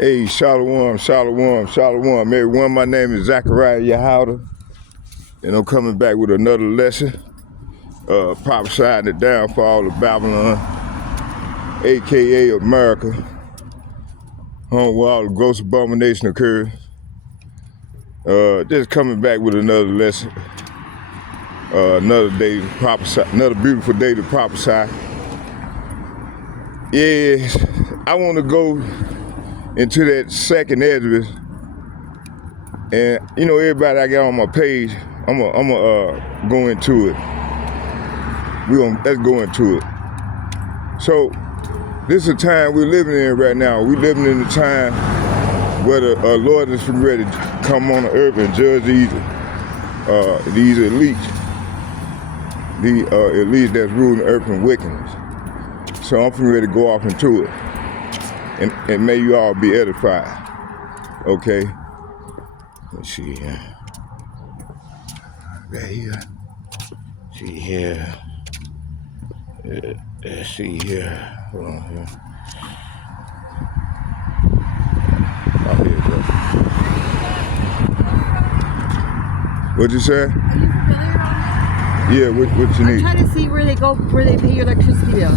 Hey, shalom, shalom, shalom. Everyone, my name is Zachariah Yahouda, and I'm coming back with another lesson, prophesying the downfall of Babylon, aka America, home where all the gross abomination occurs. Just coming back with another lesson, another day to prophesy, another beautiful day to prophesy. Yes, I want to go into that second Esdras, and you know everybody I got on my page, I'm gonna go into it. Let's go into it. So this is a time we're living in right now. We're living in a time where the Lord is ready to come on the earth and judge these elites, the elites that's ruling the earth in wickedness. So I'm ready to go off into it, and may you all be edified. Okay. Let's see here. Right here. See here. Let's see here. Hold on here. Oh, here it goes. What'd you say? Are you familiar on that? Yeah, what you need? I'm trying to see where they pay your electricity bill.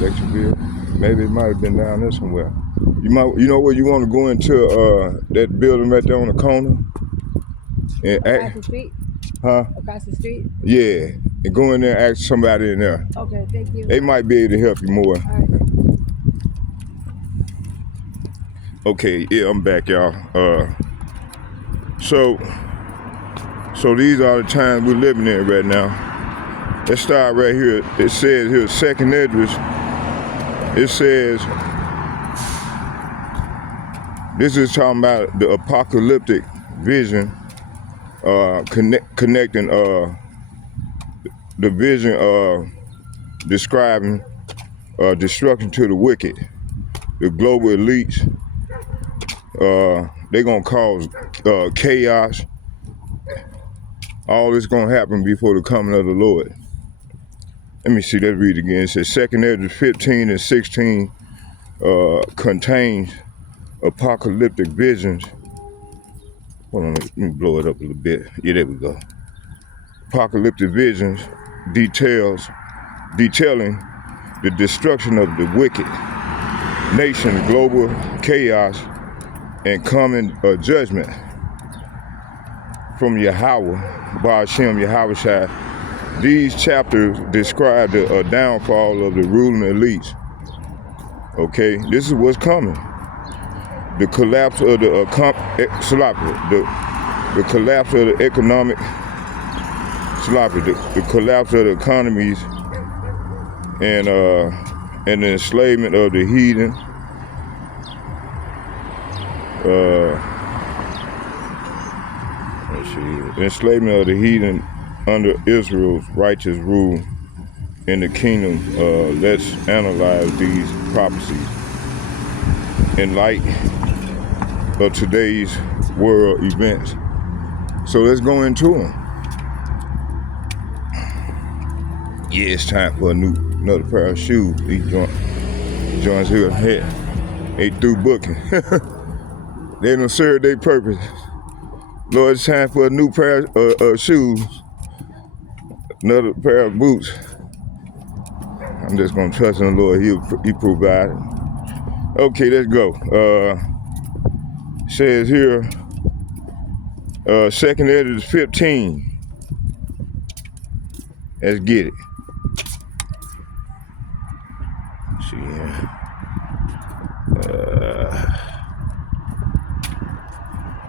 Electric bill? Maybe it might have been down there somewhere. You know what? You want to go into that building right there on the corner? And Across the street? Huh? Across the street? Yeah, and go in there and ask somebody in there. Okay, thank you. They might be able to help you more. All right. Okay, yeah, I'm back, y'all. So these are the times we're living in right now. Let's start right here. It says here, second Esdras. It says, this is talking about the apocalyptic vision, connecting the vision describing destruction to the wicked, the global elites. They're gonna cause chaos. All this gonna happen before the coming of the Lord. Let me see, let's read it again. It says 2 Esdras 15 and 16 contains apocalyptic visions. Hold on, let me blow it up a little bit. Yeah, there we go. Apocalyptic visions detailing the destruction of the wicked nation, global chaos, and coming judgment from Yahweh, Ba'ashem Yahweh. These chapters describe the downfall of the ruling elites. Okay, this is what's coming. The collapse of the collapse of the economic the collapse of the economies, and the enslavement of the heathen. Let's see, the enslavement of the heathen under Israel's righteous rule in the kingdom. Let's analyze these prophecies in light of today's world events. So let's go into them. Yeah, it's time for another pair of shoes. These joints here ain't through booking. They don't serve their purpose. Lord, it's time for a new pair of shoes. Another pair of boots. I'm just gonna trust in the Lord. He provided. Okay, let's go. Says here, 2 Esdras 15. Let's get it. Let's see here.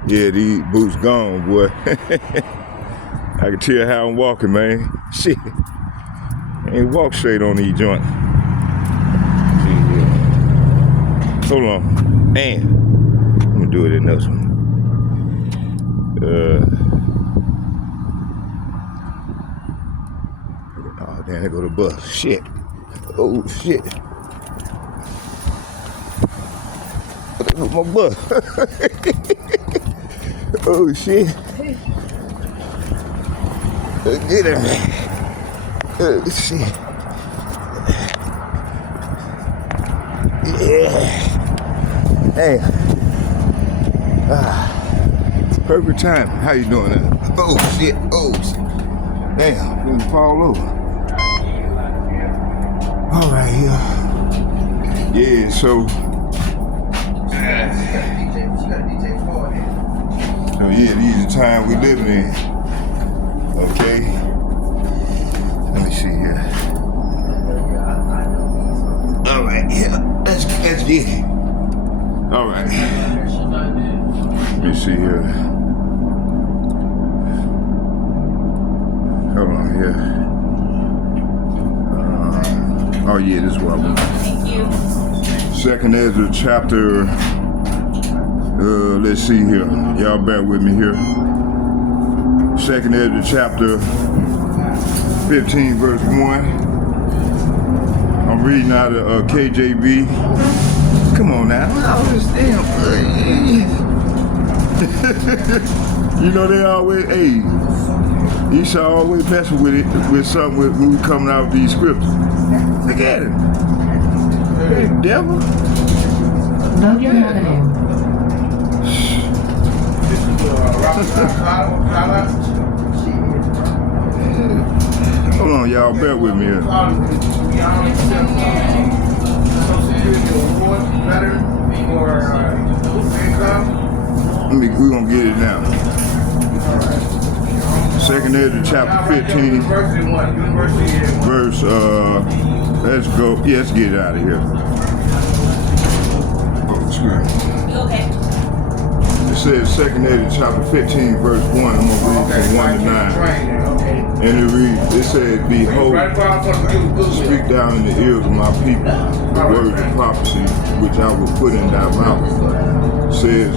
Yeah, these boots gone, boy. I can tell how I'm walking, man. Shit. I ain't walk straight on these joints. Hold on. Man. I'm gonna do it in this one. Oh, damn, there go the bus. Shit. Oh, shit. There go my bus. Oh, shit. Get him. Oh, shit. Yeah. Hey. Perfect time. How you doing now? Oh shit. Oh shit. Damn, I'm gonna fall over. All right here. Yeah, so. Oh yeah, these are the times we living in. Okay. Let me see here. All right, yeah. Let's get it. All right. Let me see here. Hold on here. Oh yeah, this is what I want. Thank you. Second Ezra chapter. Let's see here. Y'all bear with me here. Second Ezra chapter 15 verse 1. I'm reading out of KJV. Come on now. Oh, this damn You know they always, hey, Esau always messing with it, with something when we coming out with these scriptures. Look at it. Hey, devil. Logan Avenue. Hold on, y'all, bear with me here. We're gonna get it now. Second Ezra chapter 15, verse, let's go, yeah, let's get it out of here. Oh, excuse me. You okay? It says Second Ezra chapter 15, verse 1, I'm gonna read from 1 to 9. And it reads, it says, behold, speak down in the ears of my people the words of prophecy which I will put in thy mouth, saith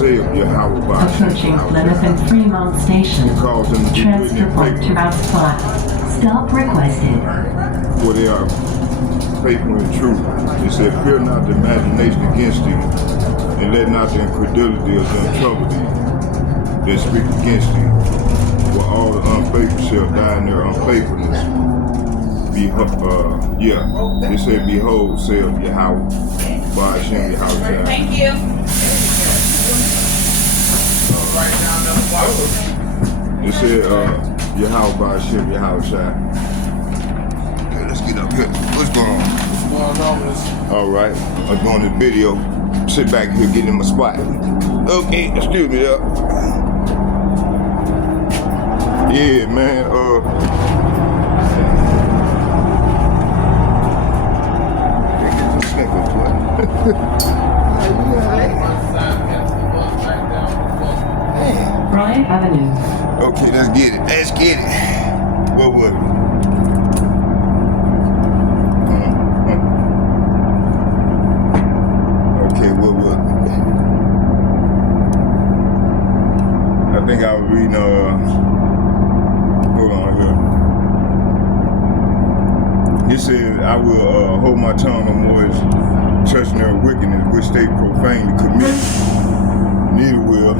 Yahweh by Approaching Plymouth and Fremont Station. cause them to be written in Transport to paper, route spot. Stop requested. for they are faithful and true. It said, fear not the imagination against thee, and let not the incredulity of them trouble thee that speak against thee. For all the unfaithful shall die in their unfaithfulness. It said, behold, saith Yahweh, by Hashem Yahweh. Thank you. It said, Yahweh by Hashem Yahweh. Okay, let's get up here. What's going on? All right, I'm doing this video. Sit back here, get in my spot. Okay, excuse me up. Yeah, man, Bryant Avenue. Okay, let's get it. Let's get it. What was it? Okay, what was it? I think I was reading, hold on here. It says, I will hold my tongue no more as touching their wickedness, which they profanely commit. Neither will.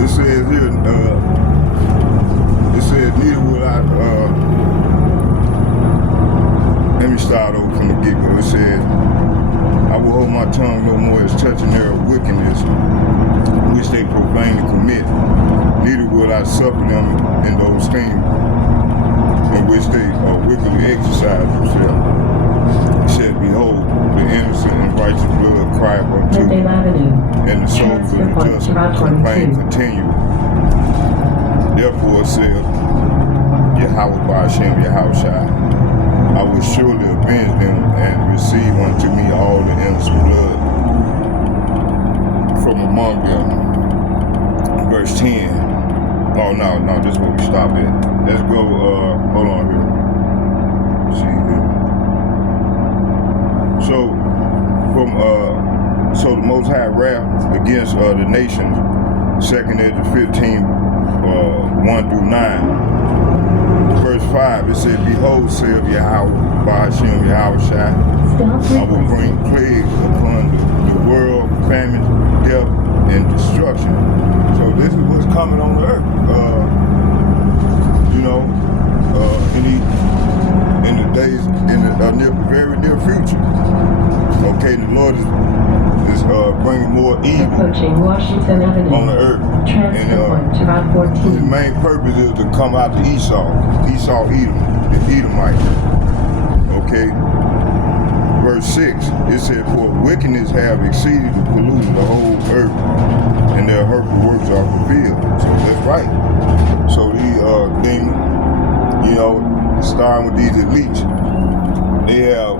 It says here, neither will I, let me start over from the get-go. It says, I will hold my tongue no more as touching their wickedness, which they profanely commit. Neither will I suffer them in those things in which they wickedly exercise themselves. It said, behold, the innocent and righteous blood cry unto me, and the souls of the just complain continually. Therefore saith Yahweh by Hashem Yahushua, I will surely avenge them and receive unto me all the innocent blood from among them. Verse 10. Oh no, this is where we stop at. Let's go, hold on here. See here. So the Most High wrath against the nations, Second Ezra 15, 1 through 9. Verse 5, it said, behold, saith Yahweh, by Hashem Yahushua, I will bring plagues upon the world, famine, death, and destruction. So this is what's coming on the earth. in the days, in the very near future. Okay, the Lord is bringing more evil Approaching Washington Avenue. on the earth. Transfer point to Route His 14. main purpose is to come out to Esau, Edom, the Edomite. Okay. Verse 6, it said, for wickedness have exceeded to pollute the whole earth, and their hurtful works are fulfilled. So that's right. So these demons, you know, starting with these elites, they have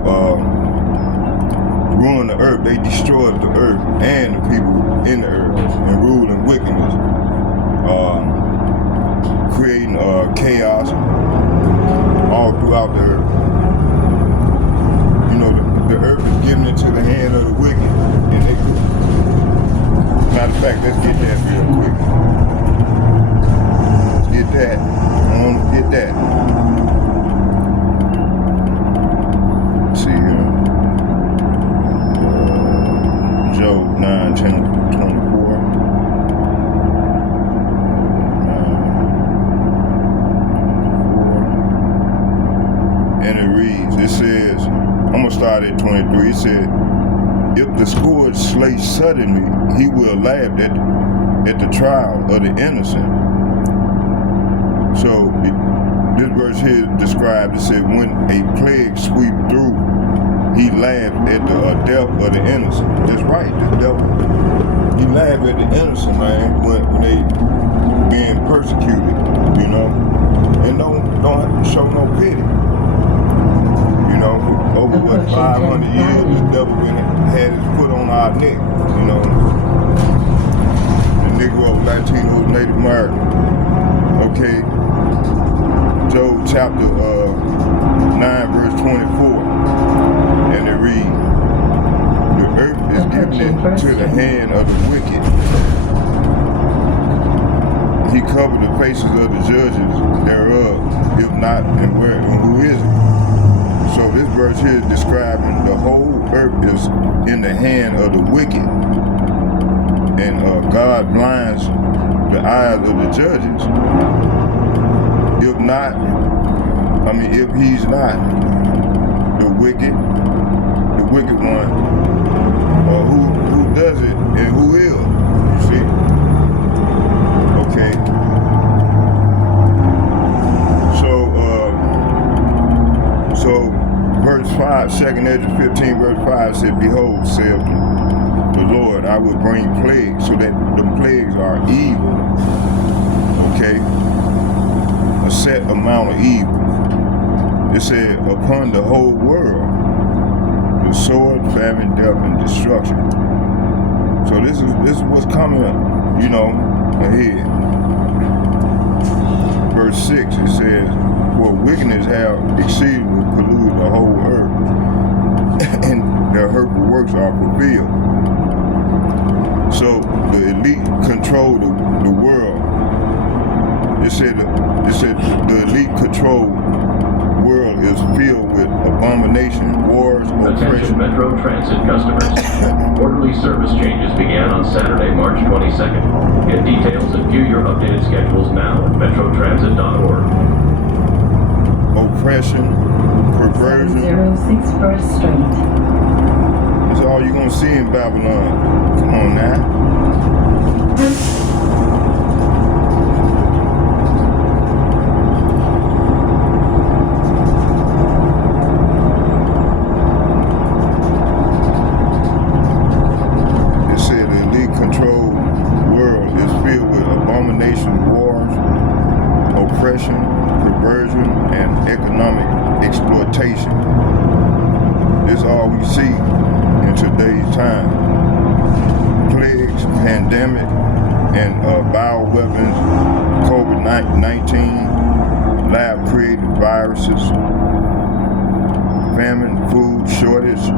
ruined the earth. They destroyed the earth and the people in the earth and rule in wickedness, creating chaos all throughout the earth. You know, the earth is given into the hand of the wicked, and they could. Matter of fact, let's get that real quick. Let's get that. I want to get that. Let's see here. Job 9, 10, 24. And it reads, it says, I'm going to start at 23. It said, if the scourge slay suddenly, he will laugh at the trial of the innocent. So this verse here described, it said, when a plague sweep through, he laughed at the death of the innocent. That's right, the devil. He laughed at the innocent, man, when they being persecuted, you know, and don't show no pity. You know, over what 500 years, the devil had his foot on our neck, you know. The Negro, Latinos, Native American. Okay. Job chapter 9, verse 24. And it reads, the earth is given to the hand of the wicked. He covered the faces of the judges thereof. If not, then where and who is it? So this verse here is describing the whole earth is in the hand of the wicked. And God blinds the eyes of the judges. If not, if he's not the wicked one, or who does it and who will, you see? Okay. So verse 5, 2nd Ezra 15, verse 5 said, behold, saith the Lord, I will bring plagues, so that the plagues are evil. Okay? A set amount of evil. It said, upon the whole world, the sword, famine, death, and destruction. So this is what's coming, you know, ahead. Verse 6, it says, for wickedness have exceeded to pollute the whole earth, and their hurtful works are fulfilled. So the elite control the world. It said the elite control world is filled with abomination, wars, Attention oppression. Metro Transit customers. Orderly service changes began on Saturday, March 22nd. Get details and view your updated schedules now at metrotransit.org. Oppression, perversion. 06 First Street. That's all you're gonna see in Babylon. Come on now. Oppression, perversion, and economic exploitation. This is all we see in today's time. Plagues, pandemic, and bioweapons, COVID-19, lab-created viruses, famine, food shortages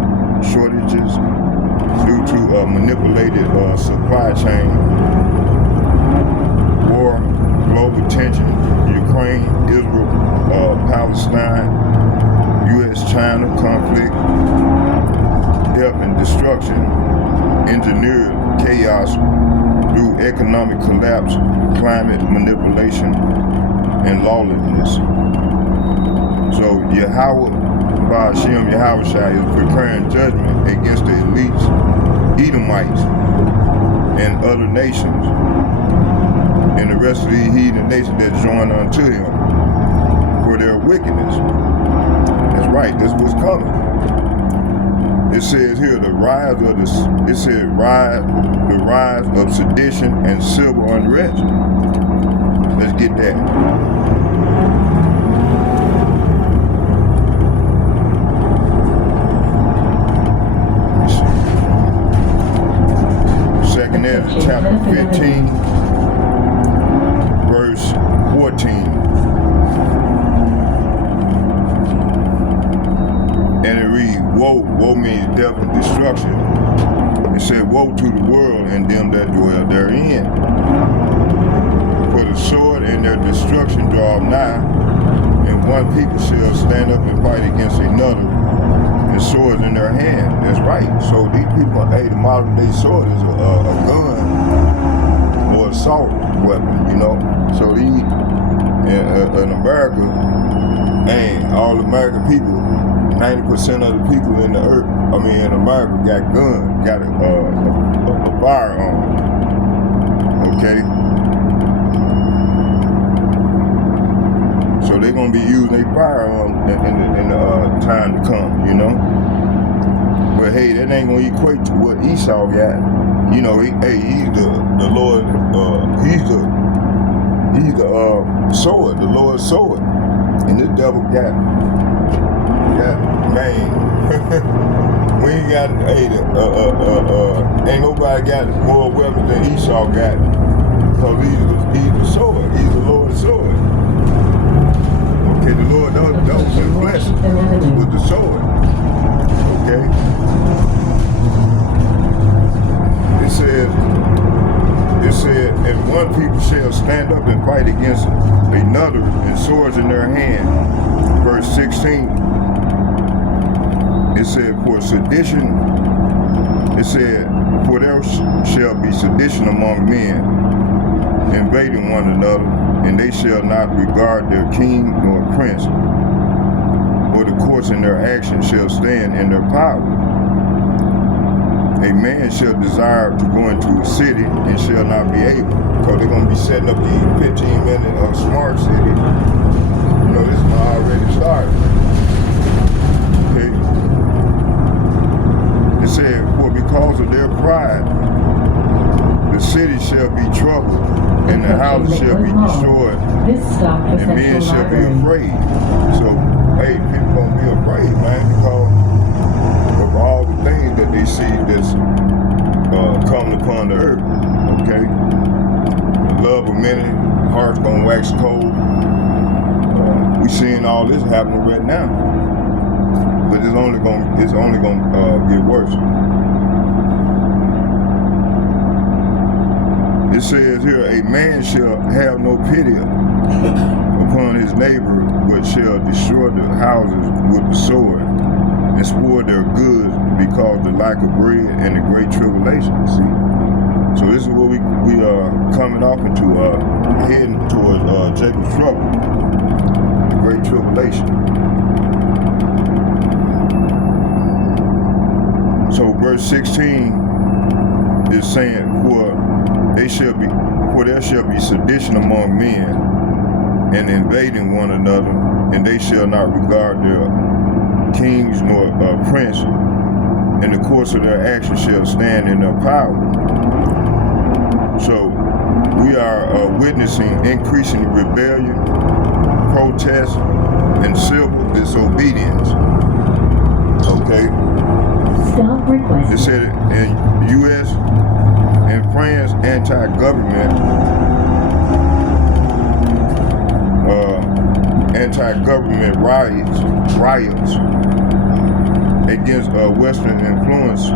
due to manipulated supply chain, war, global tension, Ukraine, Israel, Palestine, U.S.-China conflict, death and destruction, engineered chaos through economic collapse, climate manipulation, and lawlessness. Yahweh Ba'ashem Yahweh Shai is preparing judgment against the elites, Edomites, and other nations, and the rest of the heathen nations that join unto him for their wickedness. That's right, this was coming. It says here the rise of sedition and civil unrest. Let's get that. Second Ezra chapter 15, verse 14. And it reads, woe means death and destruction. It said, woe to the world and them that dwell therein. For the sword and their destruction draw nigh, and one people shall stand up and fight against another, and swords in their hand. That's right. So these people, hey, the modern day sword is a gun or assault weapon, you know. So these, in America, hey, all American people, 90% of the people in the earth, in America, got guns, got a firearm. Okay? So they're gonna be using a firearm in the time to come, you know? But hey, that ain't gonna equate to what Esau got. You know, he's the Lord, he's the sword, the Lord's sword. And this devil got man, we ain't got, ain't nobody got more weapons than Esau got. Because he's the sword, he's the Lord's sword. Okay, the Lord don't bless with the sword. Okay? It said, and one people shall stand up and fight against another, and swords in their hand. Verse 16. It said, for sedition, it said, for there shall be sedition among men, invading one another, and they shall not regard their king nor prince, or the courts in their actions shall stand in their power. A man shall desire to go into a city and shall not be able, because they're going to be setting up the 15-minute smart city. You know, this is already started. Okay. It said, for because of their pride, the city shall be troubled, and the houses shall be destroyed, and men shall be afraid. So, hey, people gonna be afraid, man, because of all the things that they see that's coming upon the earth. Okay, the love of many, hearts gonna wax cold. We seeing all this happening right now, but it's only gonna get worse. It says here, a man shall have no pity upon his neighbor, but shall destroy the houses with the sword, and spoil their goods because of the lack of bread and the great tribulation. See? So this is what we are coming off into, heading towards Jacob's trouble, the great tribulation. So verse 16 is saying, for there shall be sedition among men, and invading one another, and they shall not regard their kings nor prince, and the course of their actions shall stand in their power. So we are witnessing increasing rebellion, protest, and civil disobedience. Okay? Stop request. It said in U.S. and France anti-government riots against Western influence.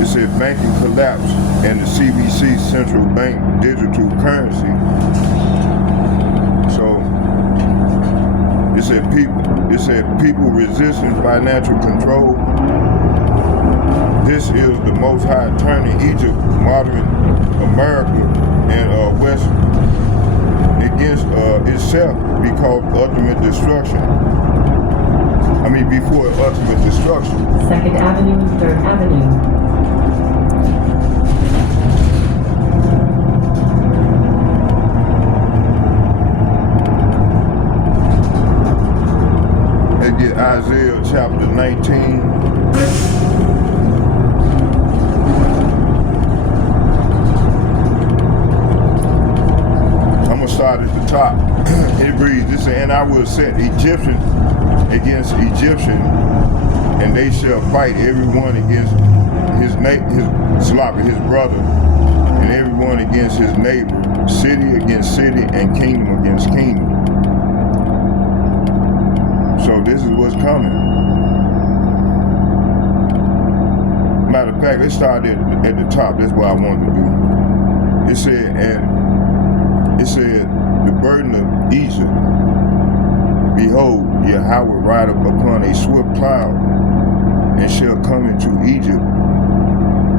It said banking collapse and the CBC central bank digital currency. So it said people resisting financial control. This is the Most High turning Egypt, modern America, and West against itself because ultimate destruction before ultimate destruction. 2nd Avenue and 3rd Avenue. Let's get Isaiah chapter 19. I'm gonna start at the top. It reads, this, and I will set Egyptian against Egyptian, and they shall fight everyone against his brother, and everyone against his neighbor, city against city, and kingdom against kingdom. So this is what's coming. Matter of fact, let's start at the top. That's what I wanted to do. It said, the burden of Egypt. Behold, Yahweh rideth upon a swift cloud, and shall come into Egypt,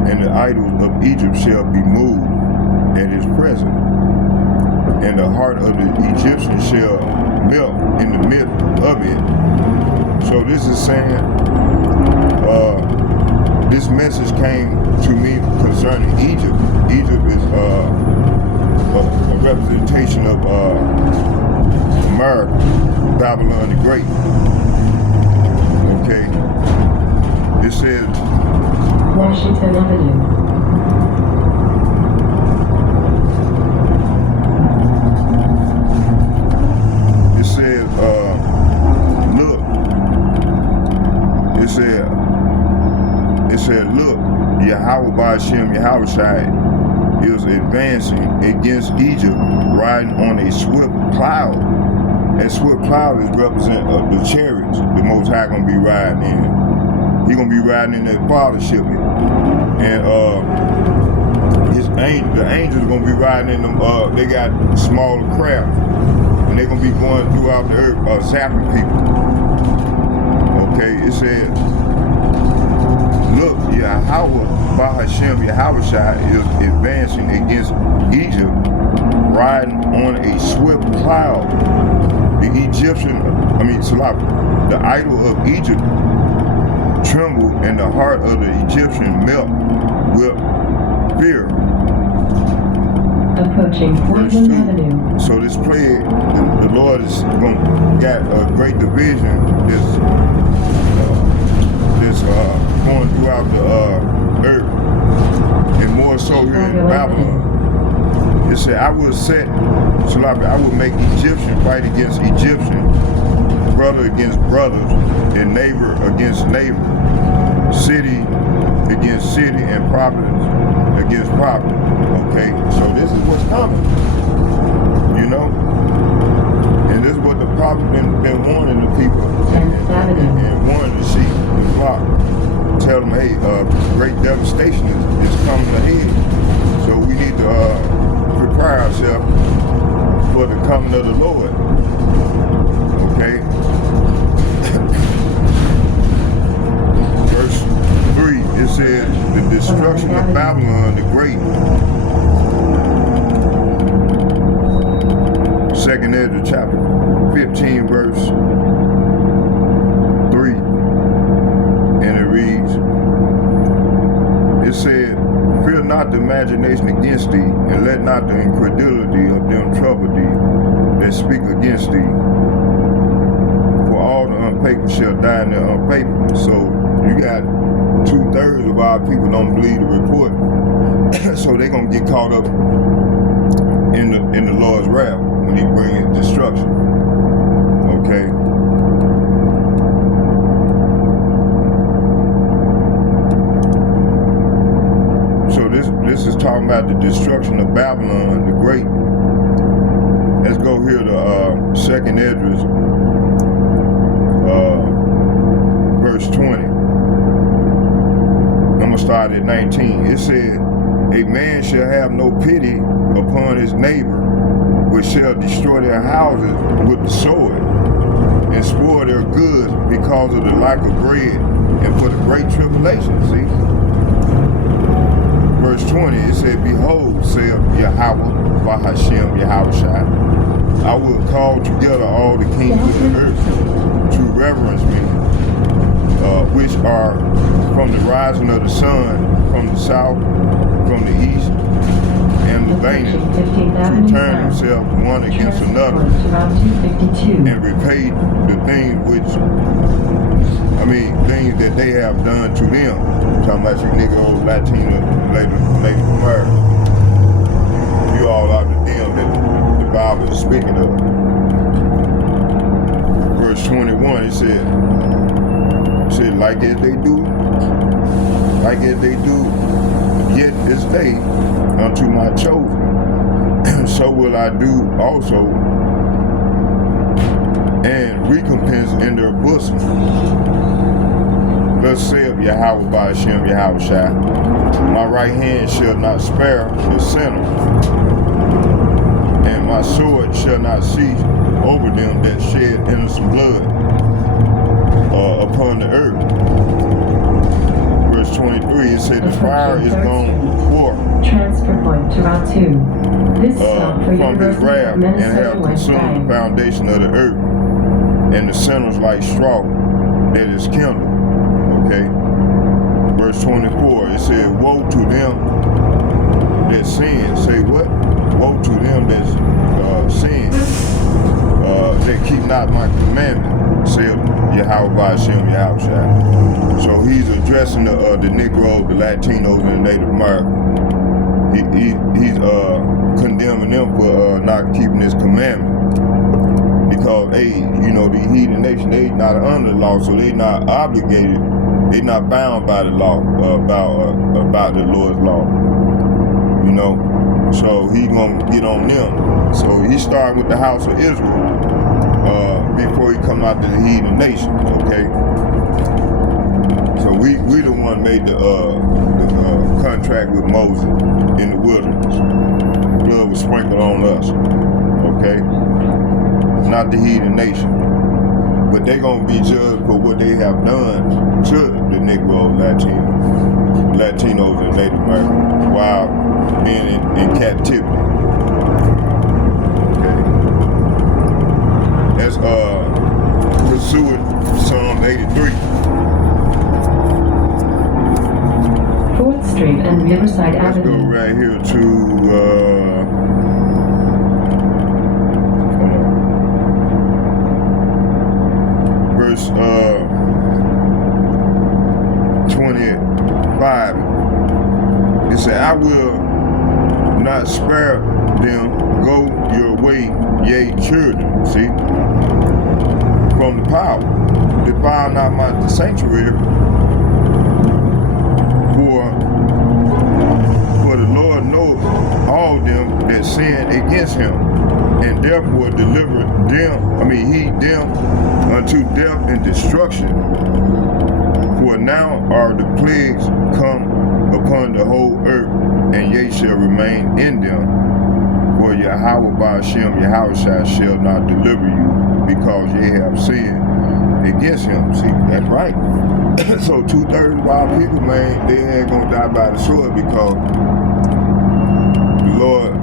and the idols of Egypt shall be moved at his presence, and the heart of the Egyptian shall melt in the midst of it. So this is saying, this message came to me concerning Egypt. Egypt is a representation of America, Babylon the Great. Okay. It says Washington Avenue. It says, look. It said, look, Yahweh Ba'ashem Yahushai is advancing against Egypt, riding on a swift cloud. That swift cloud is represent the chariots the Most High gonna be riding in. He gonna be riding in that father ship, and the angels gonna be riding in them. They got smaller craft, and they gonna be going throughout the earth, zapping people. Okay, it says, look, Yahweh Ba'ashem Yahushai is advancing against Egypt, riding on a swift cloud. The the idol of Egypt trembled, and the heart of the Egyptian melt with fear. Approaching Cleveland Avenue. So this plague, the Lord is got a great division. This going throughout the earth, and more so here in Babylon. It said, I will make Egyptian fight against Egyptian, brother against brothers, and neighbor against neighbor, city against city, and property against property. Okay, so this is what's coming, and this is what the prophet been warning the people, and warning the sheep and flock. Tell them, hey, great devastation is coming ahead, so we need to prepare ourselves for the coming of the Lord. Okay. Verse 3, it says, the destruction of Babylon the Great. 2nd Ezra chapter 15, verse 3. And it reads, it said, fear not the imagination against thee, and let not the incredulity of them trouble thee that speak against thee. For all the unfaithful shall die in their unfaithfulness. So you got 2/3 of our people don't believe the report. So they're gonna get caught up in the Lord's wrath when he brings destruction. Okay. This is talking about the destruction of Babylon the Great. Let's go here to 2nd Ezra, verse 20. I'm gonna start at 19. It said, a man shall have no pity upon his neighbor, which shall destroy their houses with the sword, and spoil their goods because of the lack of bread, and for the great tribulation. See? Verse 20, it said, behold, saith Yahweh Ba'ashem Yahushai, I will call together all the kings of the earth to reverence me, which are from the rising of the sun, from the south, from the east, and Lebanon, to turn themselves one against another, and repay the things that they have done to them. Talking about you nigga old Latino, Native American. You all are the them that the Bible is speaking of. Verse 21, it said, like as they do, yet this day unto my chosen, so will I do also, and recompense in their bosom. Thus saith Yahweh by Hashem Yahushua, my right hand shall not spare the sinner, and my sword shall not cease over them that shed innocent blood upon the earth. Verse 23, it said, the fire is gone forth Transfer point to Route 2. This stop for from his University wrath, of and Minnesota have West consumed the Drive. foundation of the earth, and the sinners like straw that is kindled. Okay. Verse 24, it said, woe to them that sin. Say what? Woe to them that sin, that keep not my commandment, said Yahweh by Hashem Yahushua. So he's addressing the Negroes, the Latinos, and the Native Americans. He's condemning them for not keeping his commandment. Because, the heathen nation, they not under the law, so they not obligated, they not bound by the law, about the Lord's law. So he gonna get on them. So he started with the house of Israel before he come out to the heathen nation, okay? So we the one made the contract with Moses in the wilderness. The blood was sprinkled on us, okay? Not the heathen nation. But they're gonna be judged for what they have done to the Negro, Latinos, and Native Americans while being in captivity. Okay. That's pursuing Psalm 83. 4th Street and Riverside Let's go Avenue. right here to verse 25. It said, I will not spare them. Go your way, ye children. See? From the power. Defile not my sanctuary. For the Lord knows all them that sin against him, and therefore deliver them unto death and destruction. For now are the plagues come upon the whole earth, and ye shall remain in them. For Yahweh by Hashem Yahushua shall not deliver you, because ye have sinned against him. See, that's right. So 2/3 of our people, man, they ain't gonna die by the sword because the Lord,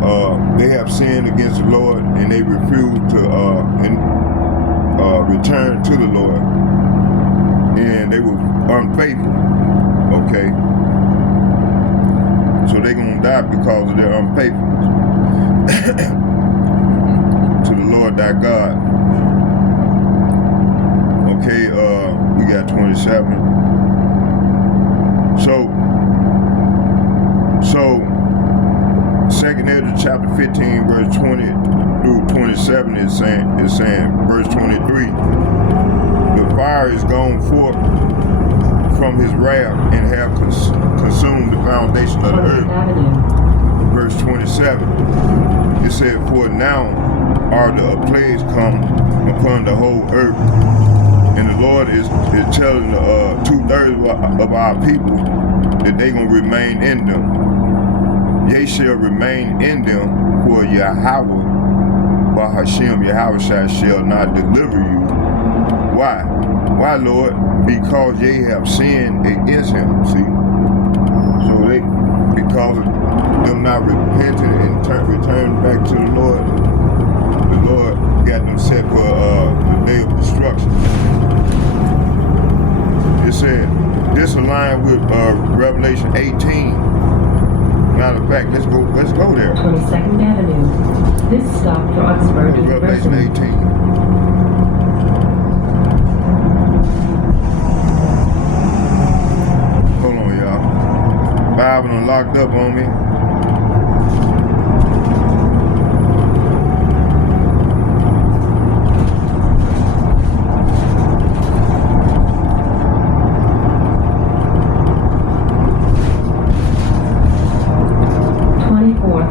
they have sinned against the Lord, and they refuse to return to the Lord, and they were unfaithful. Okay, so they're gonna die because of their unfaithfulness to the Lord thy God. Okay, we got 27. So 2nd Ezra chapter 15, verse 20 through 27 is saying, verse 23, the fire is gone forth from his wrath and have consumed the foundation of the 20th earth. Avenue. Verse 27, it said, for now are the plagues come upon the whole earth. And the Lord is telling 2/3 of our people that they gonna remain in them. Ye shall remain in them, for Yahweh, by Hashem Yahushua shall not deliver you. Why? Why, Lord? Because ye have sinned against him. See? So because of them not repenting and returning back to the Lord got them set for the day of destruction. It line with Revelation 18. Matter of fact, let's go there. 22nd Avenue. This stop for Oxford Revelation University. 18. Hold on, y'all. Bible done locked up on me.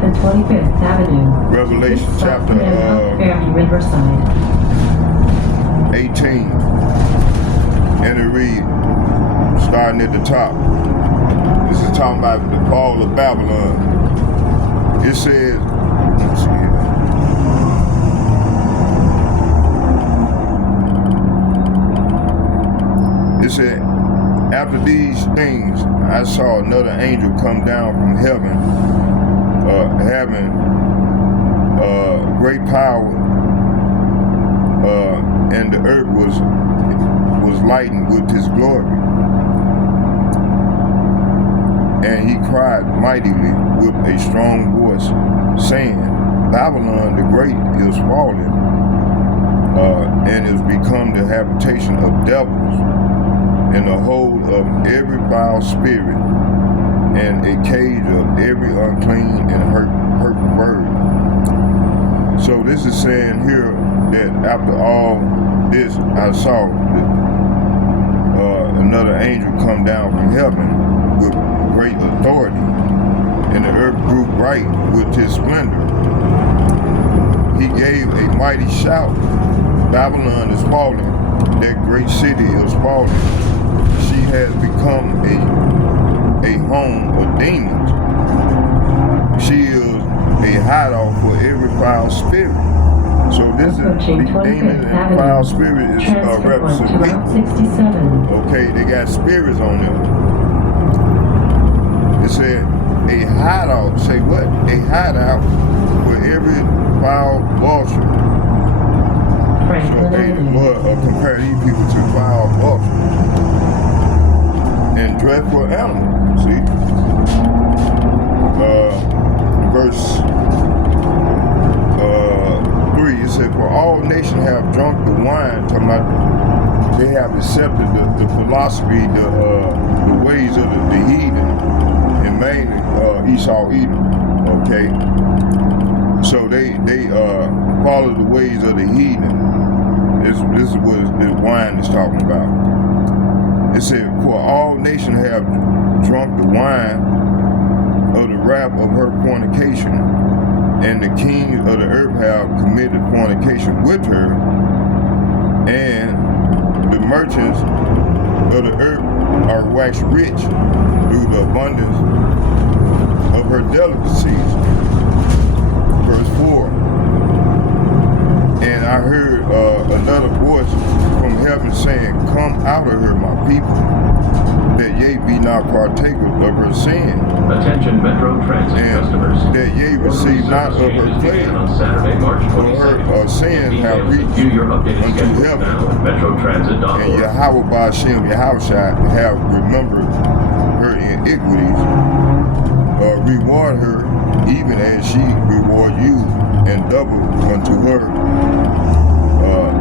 And 25th Avenue. Revelation This stop chapter for Fairview Riverside. 18. And it read, starting at the top. This is talking about the fall of Babylon. It says, let's see here. It said, after these things, I saw another angel come down from heaven, having great power, and the earth was lightened with his glory. And he cried mightily with a strong voice, saying, Babylon the Great is fallen, and is become the habitation of devils, and the hold of every foul spirit, and a cage of every unclean and hurtful bird. So this is saying here that after all this, I saw another angel come down from heaven with great authority, and the earth grew bright with his splendor. He gave a mighty shout, Babylon is falling, that great city is falling. She has become a home of demons. She is a hideout for every foul spirit. So this is demons and foul spirit is representing people. Okay, they got spirits on them. It said a hideout. Say what? A hideout for every foul vulture. So the Lord compare these people to foul vultures and dreadful animals. See, verse 3. It said, "For all nations have drunk the wine." Talking about they have accepted the philosophy, the ways of the heathen, and mainly Esau Edom. Okay, so they follow the ways of the heathen. This is what the wine is talking about. It said, "For all nations have drunk the wine of the wrath of her fornication, and the kings of the earth have committed fornication with her, and the merchants of the earth are waxed rich through the abundance of her delicacies." Verse 4. And I heard another voice from heaven saying, "Come out of her, my people, that ye be not partakers of her sin, Attention Metro Transit and customers. that ye receive not of her plague, On Saturday, March for 22nd. her sins have Details reached and view your updated unto schedules heaven. now at metrotransit.org. And Yahweh Ba'ashem, Yahushua, have remembered her iniquities. Reward her even as she reward you, and double unto her,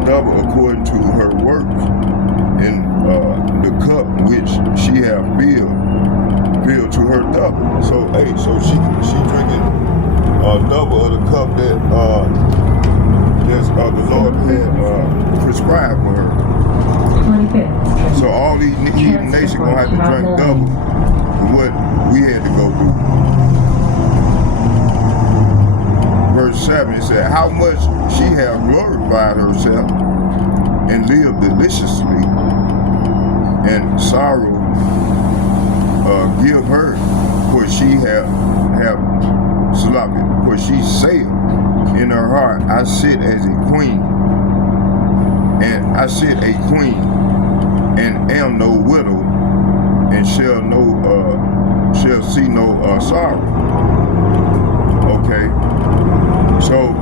double according to her works, in the cup which she have filled to her double." So hey, so she drinking double of the cup that the Lord had prescribed for her. 25th. So all these heathen nations gonna have to drink double for what we had to go through. Verse 7, it said, "How much she have glorified herself and lived deliciously, and sorrow give her, for she have sloppy, for she saith in her heart, I sit as a queen, and I sit a queen, and am no widow, and shall see no sorrow." Okay, so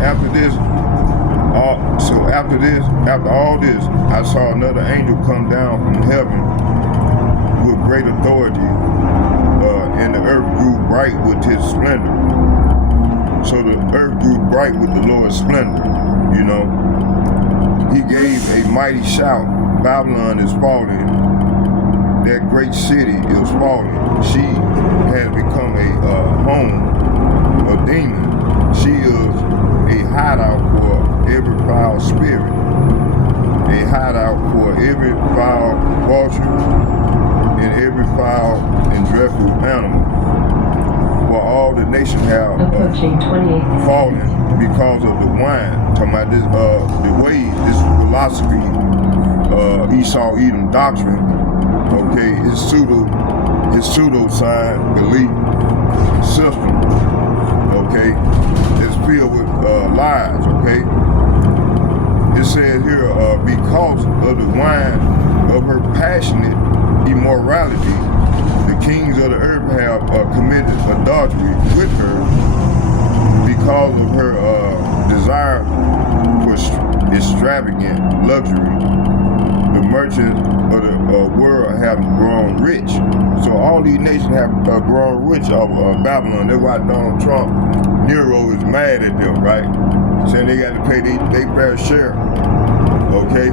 after this, after all this, I saw another angel come down from heaven with great authority, and the earth grew bright with his splendor. So the earth grew bright with the Lord's splendor, you know. He gave a mighty shout, Babylon is falling. That great city is falling. She has become a home of demons. She is a hideout for every foul spirit, a hideout for every foul vulture and every foul and dreadful animal. For all the nations have Approaching 28th fallen because of the wine. Talking about this, the way, this philosophy, Esau Edom doctrine. Okay, his pseudo sign belief system. Okay, it's filled with lies. Okay, it says here, because of the wine of her passionate immorality, the kings of the earth have committed adultery with her because of her desire for extravagant luxury. The merchants of the world have grown rich. So all these nations have grown rich off Babylon. That's why Donald Trump, Nero is mad at them, right? Saying they got to pay their fair share. Okay?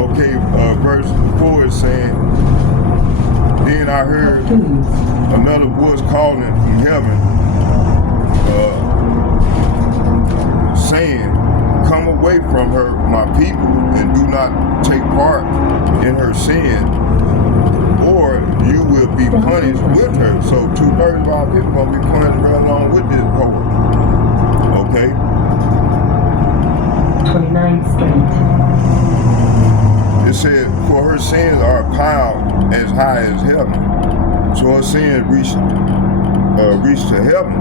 Okay, verse 4 is saying, then I heard another voice calling from heaven, saying, come away from her, my people, and do not take part in her sin, or you will be punished with her. So 2/3 of our people are going to be punished right along with this poet. Okay? 29th Street. It said, for her sins are piled as high as heaven. So her sins reached to heaven.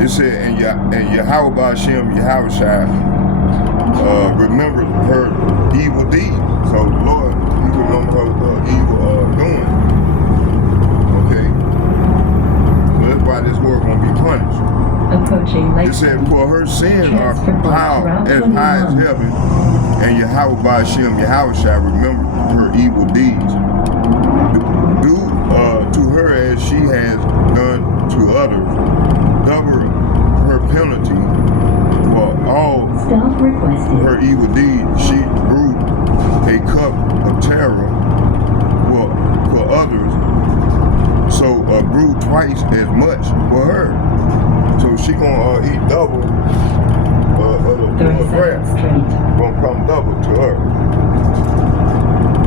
It said, and Yahweh Ba'Shem, Yahweh Shai, remembered her evil deeds. So the Lord, he remembered her evil doing. Okay? So that's why this word going to be punished. Approaching Lake It said, for her sins are Transfer bus piled Route as high as 21. heaven, and Yahweh Ba'Shem, Yahweh shall remember her evil deeds. Do to her as she has done to others. Double her penalty for all Stop requested. her evil deeds. She brewed a cup of terror for others, so brewed twice as much for her. So she gonna eat double of the 37th wrath. Street. Gonna come double to her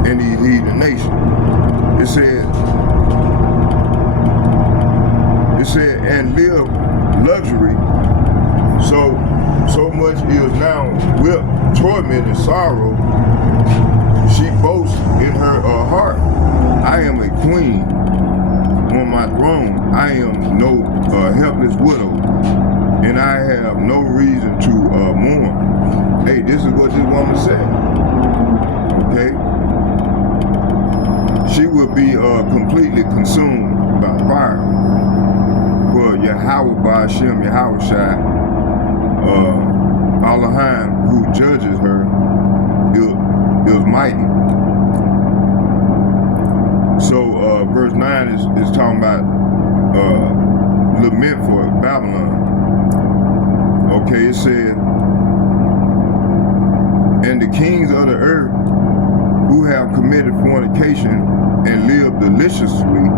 in these heathen nations. It said, and live luxury. So much is now whip, torment, and sorrow. She boasts in her heart, I am a queen on my throne. I am no helpless widow, and I have no reason to mourn. Hey, this is what this woman said. Okay? She will be completely consumed by fire. For Yahweh Ba'Shem, Yahweh Shai, Elohim, who judges her, is mighty. So verse 9 is talking about lament for Babylon. Okay, it said, and the kings of the earth who have committed fornication and lived deliciously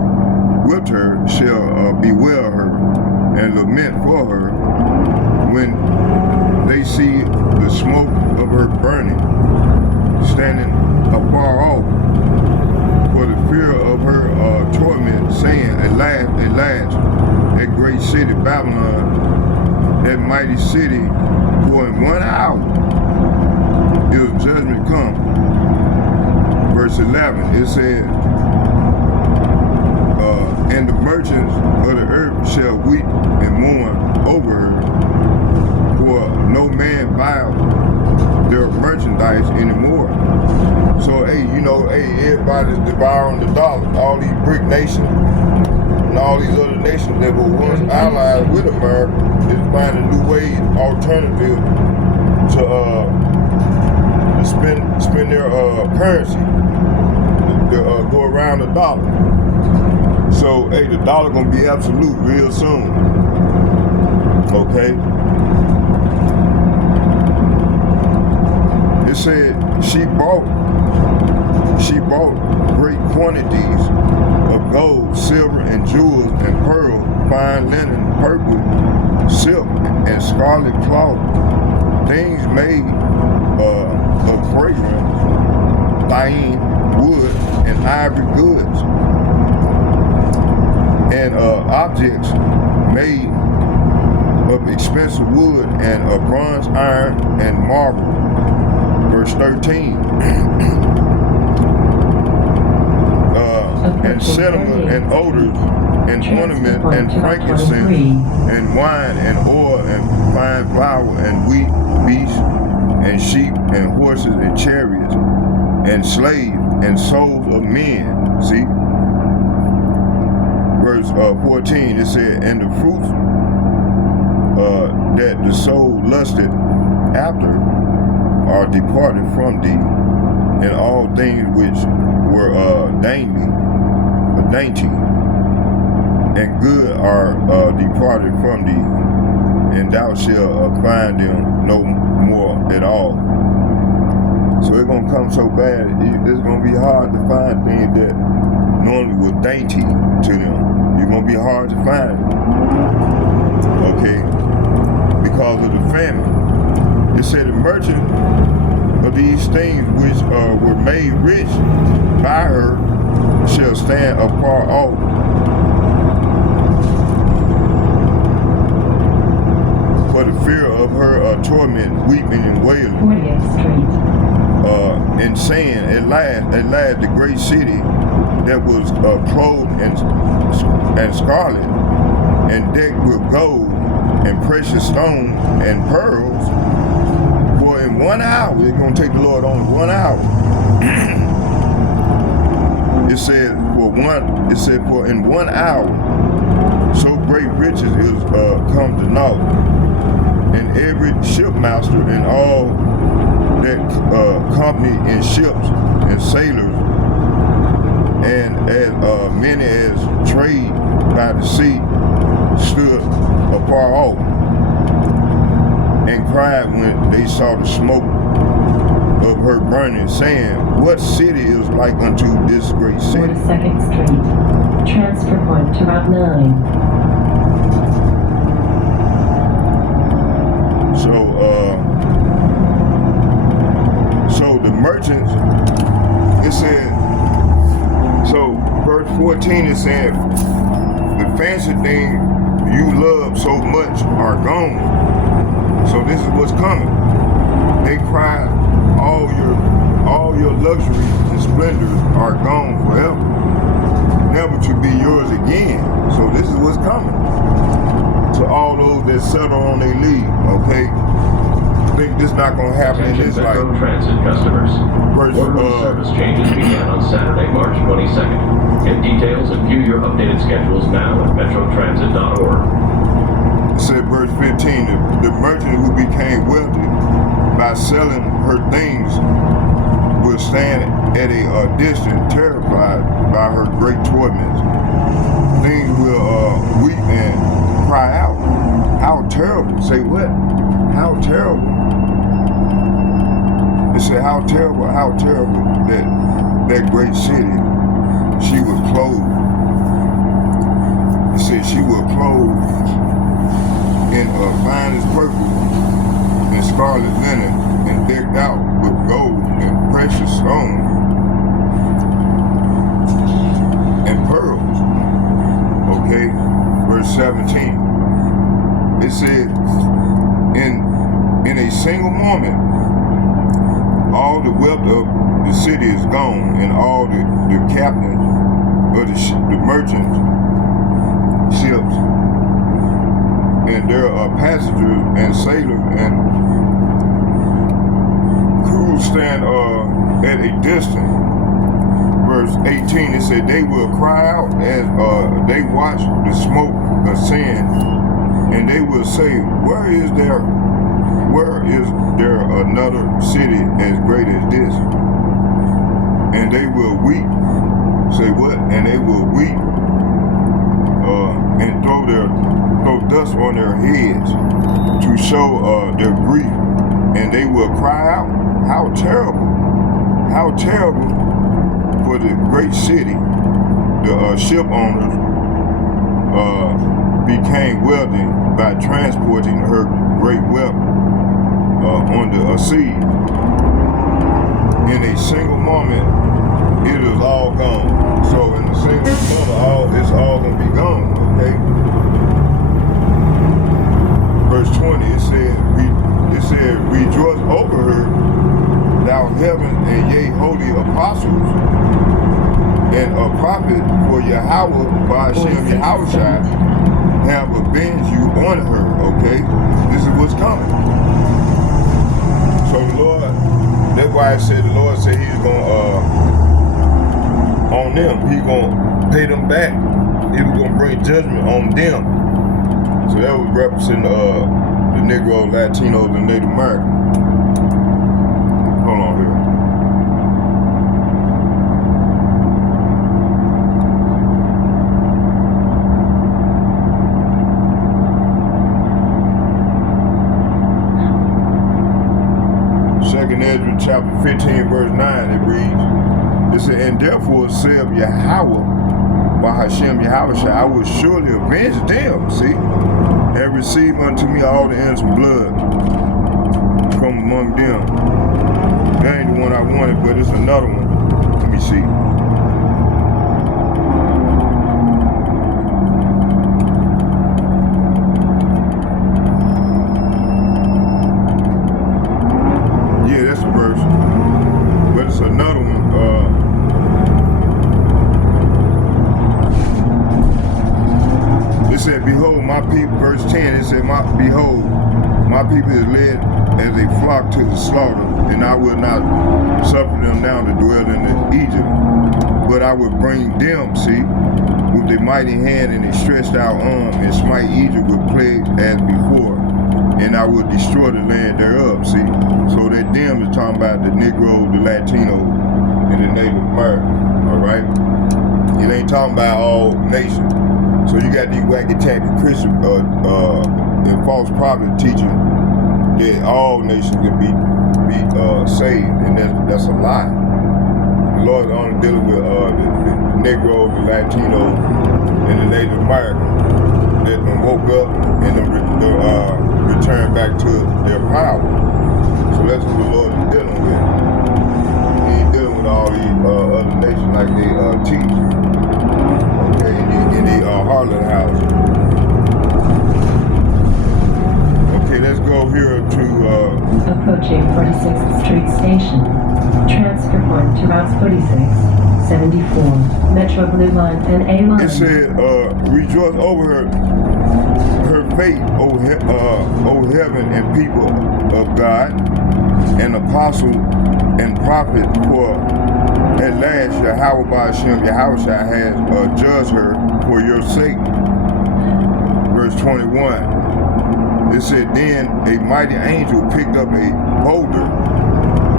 with her shall bewail her and lament for her when they see the smoke of her burning, standing afar off, for the fear of her torment, saying, alas, that great city Babylon, that mighty city, for in 1 hour is judgment come. Verse 11, it says, and the merchants of the earth shall weep and mourn over her, for no man buy their merchandise anymore. So, everybody's devouring the dollar. All these brick nations and all these other nations that were once allied with America is finding new ways, alternative to spend their currency to go around the dollar. So, hey, the dollar gonna be absolute real soon. Okay. It said she bought great quantities of gold, silver, and jewels and pearls, fine linen, purple, silk, and scarlet cloth, things made of fragrance, thyme, wood, and ivory goods, and objects made of expensive wood and bronze, iron, and marble. Verse 13. And cinnamon and odors and ornament and frankincense and wine and oil and fine flour and wheat, beasts and sheep and horses and chariots and slaves and souls of men. See? Verse 14, it said, and the fruits that the soul lusted after are departed from thee, and all things which were dainty and good are departed from thee, and thou shalt find them no more at all. So it's gonna come so bad, it's gonna be hard to find things that normally were dainty to them. It's gonna be hard to find, okay, because of the famine. It said the merchant of these things which were made rich by her shall stand afar off, for the fear of her torment, weeping and wailing, 40th Street. and saying, at last, the great city that was clothed in scarlet and decked with gold and precious stones and pearls, for in 1 hour, it's going to take the Lord only 1 hour. It said, for in 1 hour, so great riches is come to naught, and every shipmaster and all that company in ships and sailors, and as many as trade by the sea, stood afar off, and cried when they saw the smoke of her burning, saying, what city is like unto this great city? 42nd Street. Transfer point to Route 9. So the merchants, it said, so verse 14 is saying, the fancy thing you love so much are gone. So this is what's coming. They cry, all your luxuries and splendors are gone forever, never to be yours again. So this is what's coming to all those that settle on their leave. Okay, I think this not gonna happen in this life. Metro Transit customers. Orderly service changes began on Saturday, March 22nd. Get details and view your updated schedules now at metrotransit.org. It said verse 15, the merchant who became wealthy by selling her things will stand at a distance, terrified by her great torments. Things will weep and cry out. How terrible. Say what? How terrible. It said how terrible that great city, she was clothed. It said she was clothed in finest purple and scarlet linen and decked out with gold and precious stones and pearls. Okay, verse 17. It said, in a single moment, all the wealth of the city is gone, and all the captains of the merchant ships, and there are passengers and sailors and crews stand at a distance. Verse verse 18, it said, they will cry out as they watch the smoke ascend, and they will say, where is there another city as great as this? And they will weep. Say what? And they will weep and throw dust on their heads to show their grief. And they will cry out, how terrible for the great city. The ship owners became wealthy by transporting her great wealth on the sea. In a single moment, it is all gone. So in a single moment, it's all gonna be gone, okay? Verse 20, it said, rejoice over her, thou heaven, and yea, holy apostles, and a prophet, for Yahweh, by Hashem Yahushua, have avenged you on her, okay? This is what's coming. So the Lord, that's why the Lord said he's gonna, on them, he's gonna pay them back. He was gonna bring judgment on them. So that was representing the Negro, Latinos, and Native Americans. Hold on here. Second Ezra chapter 15 verse 9, it reads, it said, and therefore saith Yahweh by Hashem Yahushua, I will surely avenge them, see, and receive unto me all the innocent blood from among them. That ain't the one I wanted, but it's another one. Let me see. Yeah, that's the verse. But it's another one. It said, behold, my people, verse 10, it said, behold, my people is led as a flock to the slaughter, and I will not suffer them now to dwell in Egypt, but I will bring them, see, with a mighty hand and a stretched out arm, and smite Egypt with plagues as before, and I will destroy the land thereof, see. So that them is talking about the Negro, the Latino, and the Native American, all right? It ain't talking about all nations. So you got these wacky tacky Christian and false prophet teaching that all nations can be saved, and that's a lie. The Lord is only dealing with the Negro, the Latino, and the Native American that then woke up and returned back to their power. So that's what the Lord is dealing with. He ain't dealing with all these other nations like they teach. Okay, in the Harlan house. Okay, let's go here to approaching 46th Street Station. Transfer point to routes 46, 74, Metro Blue Line and A Line. It said, rejoice over her fate, O heaven and people of God, and apostle and prophet, for at last Yahweh by Hashem Yahushua has judged her for your sake. Verse 21. It said, then a mighty angel picked up a boulder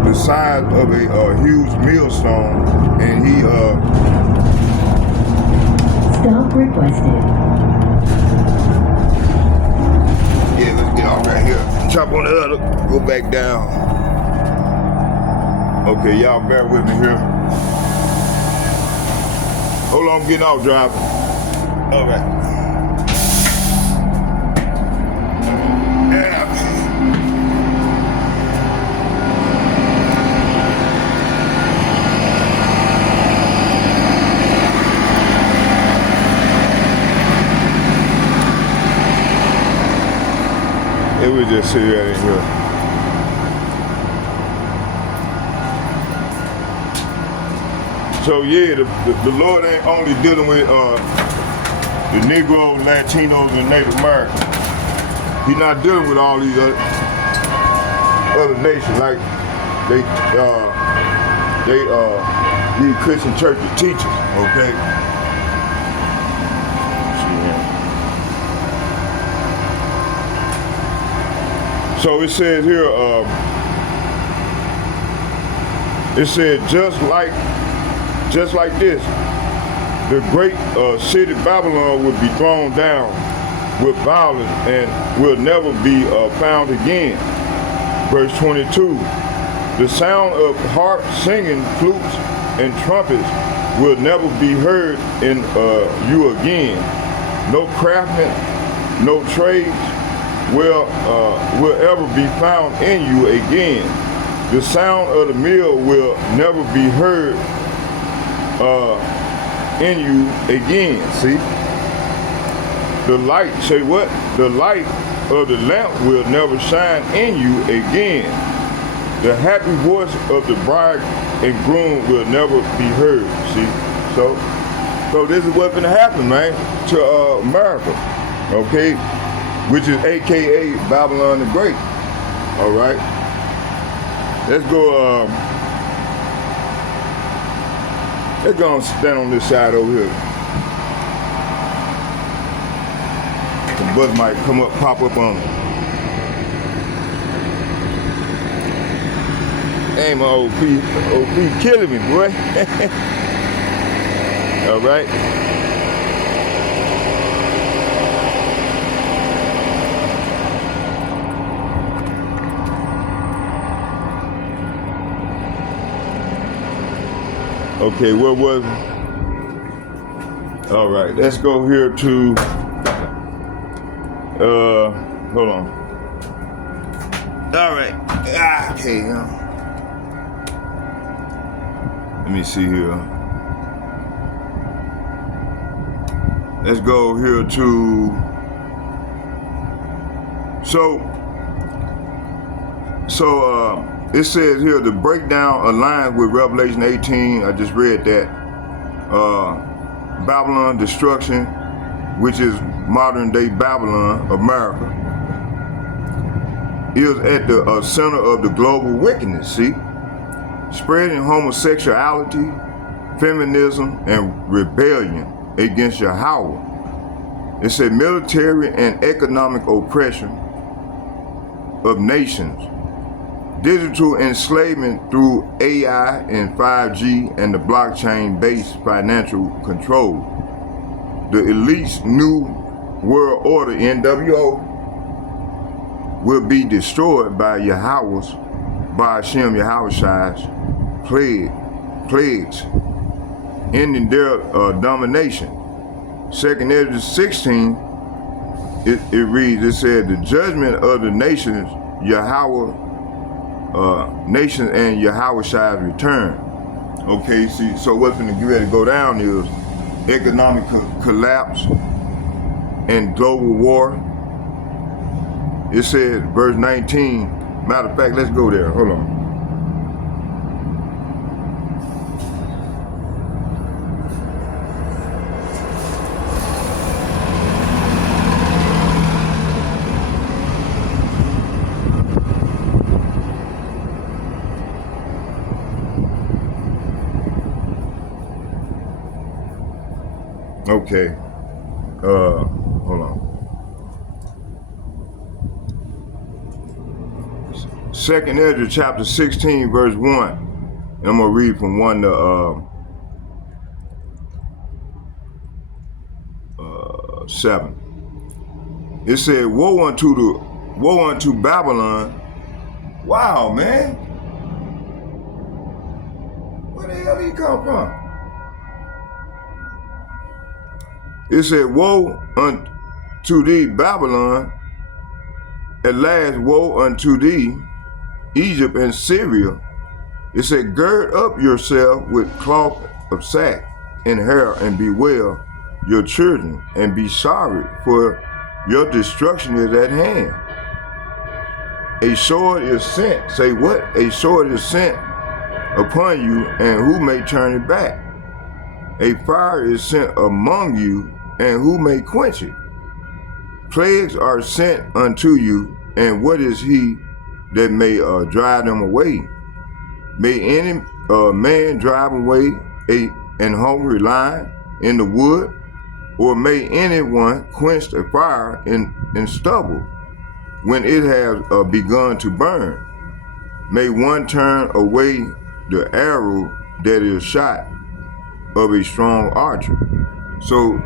the size of a huge millstone, and he stop requested. Yeah, let's get off right here. Chop on the other, go back down. Okay, y'all bear with me here. Hold on, I'm getting off, driver. All right. It was just sit right in here. So yeah, the Lord ain't only dealing with the Negro, Latinos, and Native Americans. He's not dealing with all these other nations like they these Christian churches teach us, okay? So it says here, it said just like this, the great city Babylon will be thrown down with violence and will never be found again. Verse 22, the sound of harp, singing, flutes, and trumpets will never be heard in you again. No craftsman, no trades will ever be found in you again. The sound of the mill will never be heard in you again. See? The light, say what? The light of the lamp will never shine in you again. The happy voice of the bride and groom will never be heard. See? So this is what's gonna happen, man, to America, okay? Which is AKA Babylon the Great. All right. Let's go. Let's go and stand on this side over here. The bus might come up, pop up on me. Hey, my old P killing me, boy. All right. Okay, where was it? All right, let's go here to, hold on. All right, okay, let me see here. Let's go here to, it says here the breakdown aligns with Revelation 18. I just read that. Babylon destruction, which is modern day Babylon, America, is at the center of the global wickedness, see? Spreading homosexuality, feminism, and rebellion against Yahweh. It's a military and economic oppression of nations. Digital enslavement through AI and 5G and the blockchain-based financial control. The elite's new world order, NWO, will be destroyed by Yahweh's, by Hashem Yahweh's plagues, ending their domination. 2nd Ezra 16, it reads, it said, the judgment of the nations, Yahweh, nations and Yahweh's return. Okay, see, so what's going to get ready to go down is economic collapse and global war. It says, verse 19, matter of fact, let's go there, hold on. Okay, hold on. 2nd Ezra chapter 16 verse 1. And I'm gonna read from 1 to 7. It said, woe unto Babylon. Wow, man. Where the hell did he come from? It said, woe unto thee, Babylon. At last, woe unto thee, Egypt and Syria. It said, gird up yourself with cloth of sack and hair, and bewail your children, and be sorry, for your destruction is at hand. A sword is sent. Say what? A sword is sent upon you, and who may turn it back? A fire is sent among you, and who may quench it? Plagues are sent unto you, and what is he that may drive them away? May any man drive away an hungry lion in the wood? Or may anyone quench a fire in stubble when it has begun to burn? May one turn away the arrow that is shot of a strong archer? So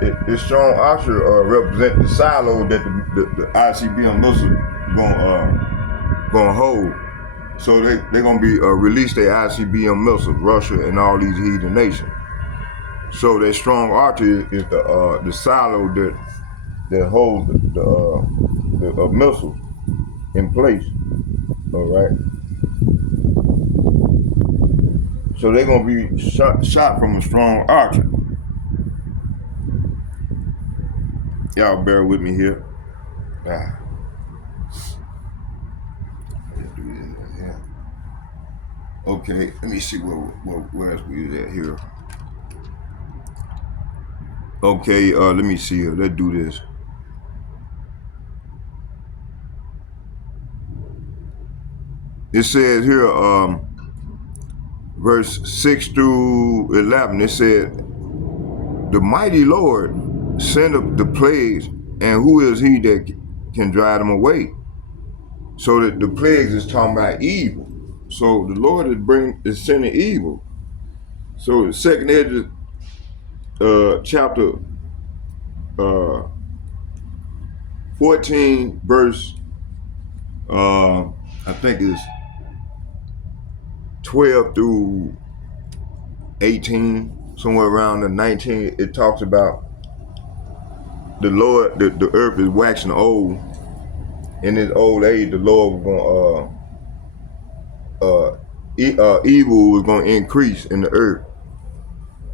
the strong archer represent the silo that the ICBM missile gonna hold. So they're gonna be release their ICBM missiles, Russia and all these heathen nations. So that strong archer is the silo that holds the missiles in place. All right. So they're gonna be shot from a strong archer. Y'all bear with me here. Okay, let me see where else we at here. Okay, let me see here. Let's do this. It says here, verse 6 through 11, it said, the mighty Lord sent up the plagues, and who is he that can drive them away? So that the plagues is talking about evil. So the Lord is sending evil. So the second Ezra, chapter 14, verse I think it's 12 through 18, somewhere around the 19, it talks about the Lord, the earth is waxing old. In his old age, the Lord was gonna evil was gonna increase in the earth.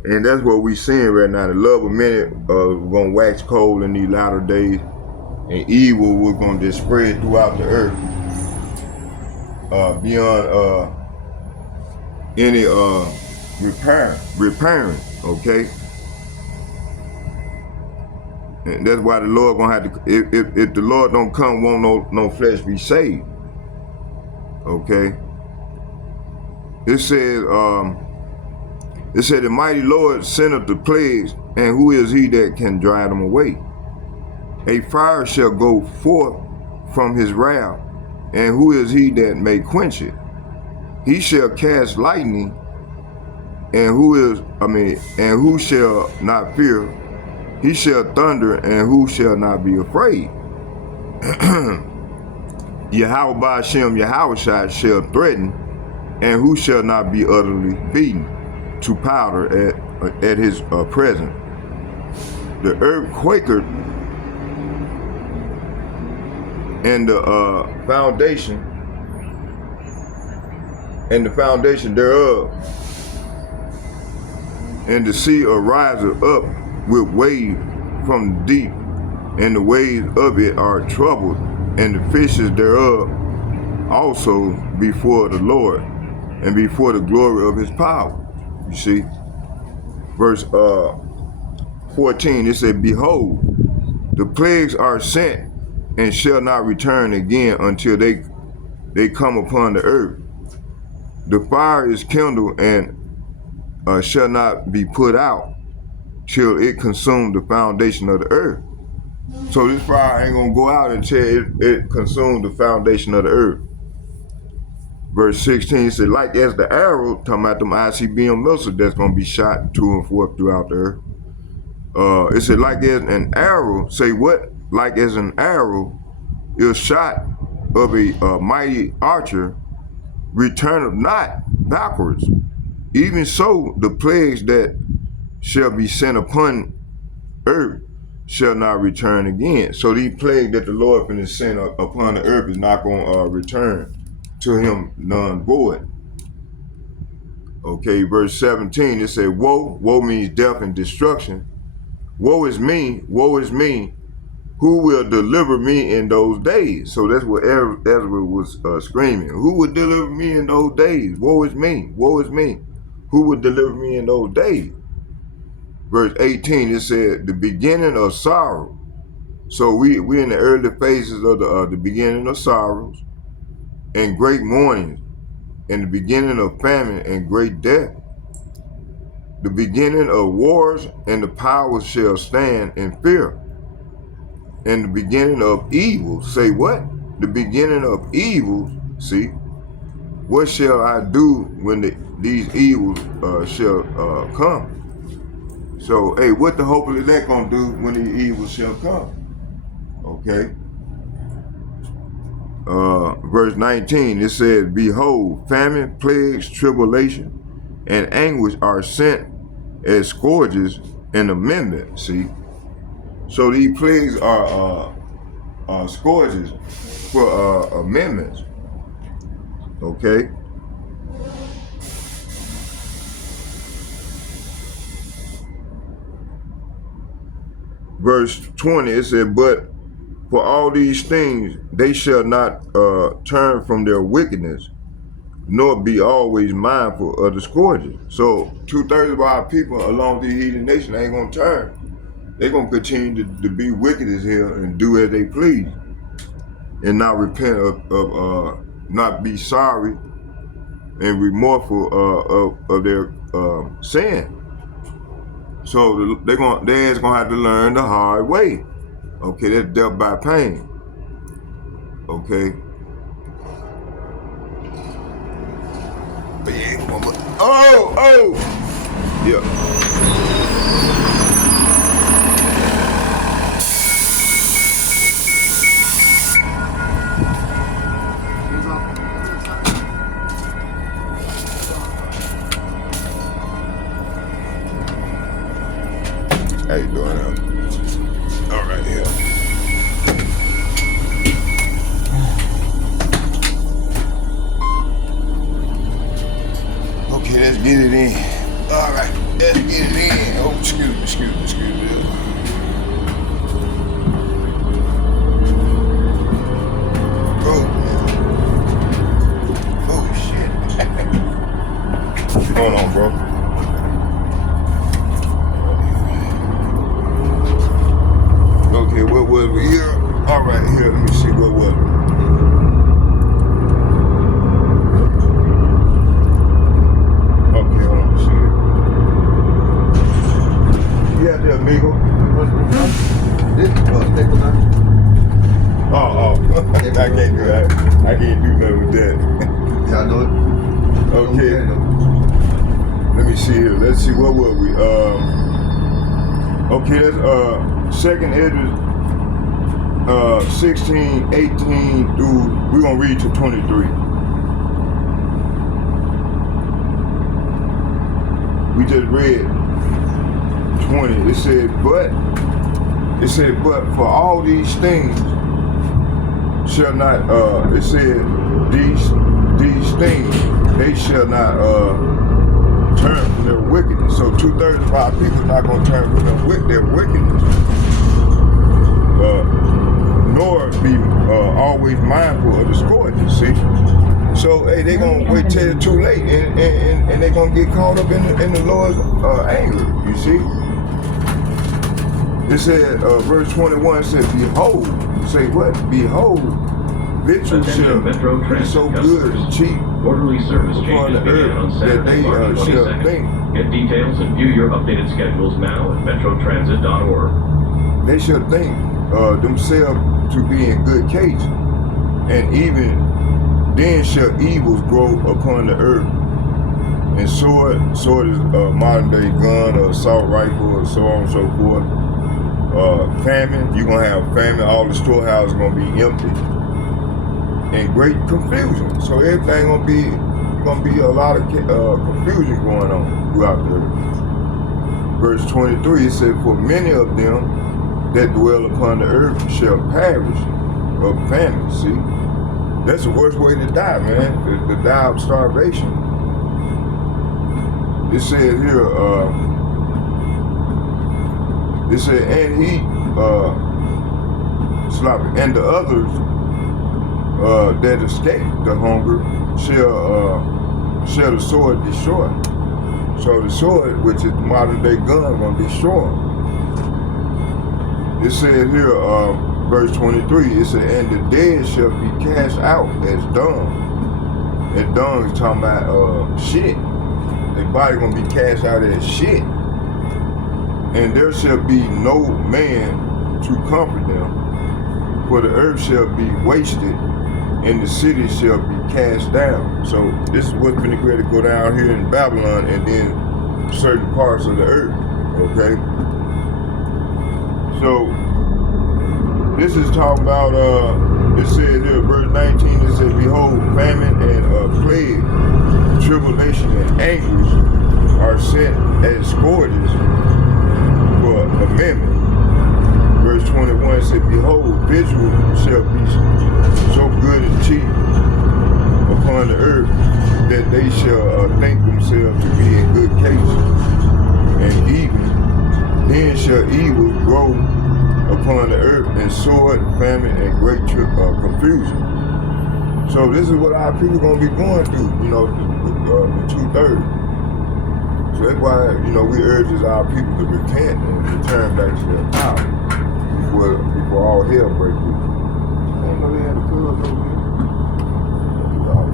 And that's what we're seeing right now. The love of many was gonna wax cold in these latter days, and evil was gonna just spread throughout the earth beyond any repairing, okay? And that's why the Lord gonna have to, if the Lord don't come, won't no flesh be saved. Okay. It said the mighty Lord sent up the plagues, and who is he that can drive them away? A fire shall go forth from his wrath, and who is he that may quench it? He shall cast lightning, and who shall not fear? He shall thunder, and who shall not be afraid? Yahweh Ba'ashem Yahushua shall threaten, and who shall not be utterly beaten to powder at his presence? The earth quaked, and the foundation thereof, and the sea ariseth up with waves from the deep, and the waves of it are troubled, and the fishes thereof also before the Lord, and before the glory of his power. You see, verse 14, it said, behold, the plagues are sent, and shall not return again until they come upon the earth. The fire is kindled, and shall not be put out till it consume the foundation of the earth. So this fire ain't gonna go out until it consumes the foundation of the earth. Verse 16 said, like as the arrow, talking about them ICBM missiles that's gonna be shot to and forth throughout the earth. It said, like as an arrow, say what? Like as an arrow is shot of a mighty archer, returneth not backwards. Even so, the plagues that shall be sent upon earth shall not return again. So these plagues that the Lord finna send upon the earth is not gonna return to him none void. Okay, verse 17, it said, woe, woe means death and destruction. Woe is me, who will deliver me in those days? So that's what Ezra was screaming. Who would deliver me in those days? Woe is me, who would deliver me in those days? Verse 18, it said, the beginning of sorrow. So we're in the early phases of the beginning of sorrows, and great mourning, and the beginning of famine and great death. the beginning of wars, and the powers shall stand in fear. And the beginning of evil, say what? The beginning of evil, see, what shall I do when these evils shall come? So, hey, what the hope is that gonna do when the evil shall come? Okay. Verse 19, it says, behold, famine, plagues, tribulation, and anguish are sent as scourges and amendment. See, so these plagues are scourges for amendments. Okay. Verse 20, it said, but for all these things they shall not turn from their wickedness, nor be always mindful of the scourges. So 2/3 of our people along the heathen nation ain't gonna turn. They're gonna continue to be wicked as hell and do as they please, and not repent of not be sorry and remorseful of their sin. So they're gonna have to learn the hard way. Okay, that's death by pain. Okay. But yeah, oh, yeah. How you doing now? All right, here. Okay, let's get it in. All right, let's get it in. Oh, excuse me. Oh, shit. What's going on, bro? Okay, what was we here? All right, here, let me see, what was it? Okay, hold on, see it. Yeah, there, amigo. Oh, I can't do that. I can't do nothing with that. Yeah, I know it. Okay. Let me see here. Let's see, what were we? Okay, that's second Ezra 16, 18 through, we're gonna read to 23. We just read 20. It said, but for all these things shall not, it said, these things, they shall not turn from their wickedness. So 2/3 of our people are not going to turn from their wickedness, nor be always mindful of the scourges. See, so hey, they gonna wait till it's too late, and they gonna get caught up in the Lord's anger. You see, it said verse 21 said, "Behold, say what? Behold, victuals shall be so good and cheap." Orderly service changes began on Saturday, March 22nd. Get details and view your updated schedules now at metrotransit.org. They shall think themselves to be in good case, and even then shall evils grow upon the earth. And sword is modern day gun or assault rifle or so on and so forth. Famine, you're gonna have famine, all the storehouses are gonna be empty. And great confusion. So everything gonna be a lot of confusion going on throughout the earth. Verse 23, it said, for many of them that dwell upon the earth shall perish of famine. See, that's the worst way to die, man, to die of starvation. It said here, it said, and he, and the others that escape the hunger shall the sword destroy. So the sword, which is the modern day gun, gonna destroy. It said here, verse 23, it said, and the dead shall be cast out as dung. And dung is talking about shit. their body gonna be cast out as shit. And there shall be no man to comfort them, for the earth shall be wasted, and the city shall be cast down. So this is what's been ready to go down here in Babylon, and then certain parts of the earth. Okay. So this is talking about. It says here, verse 19. It says, "Behold, famine and plague, tribulation and anguish are sent as scourges for amendment." Verse 21 said, "Behold, victual shall be so good and cheap upon the earth that they shall think themselves to be in good case. And even then shall evil grow upon the earth, and sword, famine, and great confusion." So this is what our people gonna be going through, the 2/3. So that's why, we urge our people to repent and return back to their power before all hell breaks loose. I didn't know they had a club over here.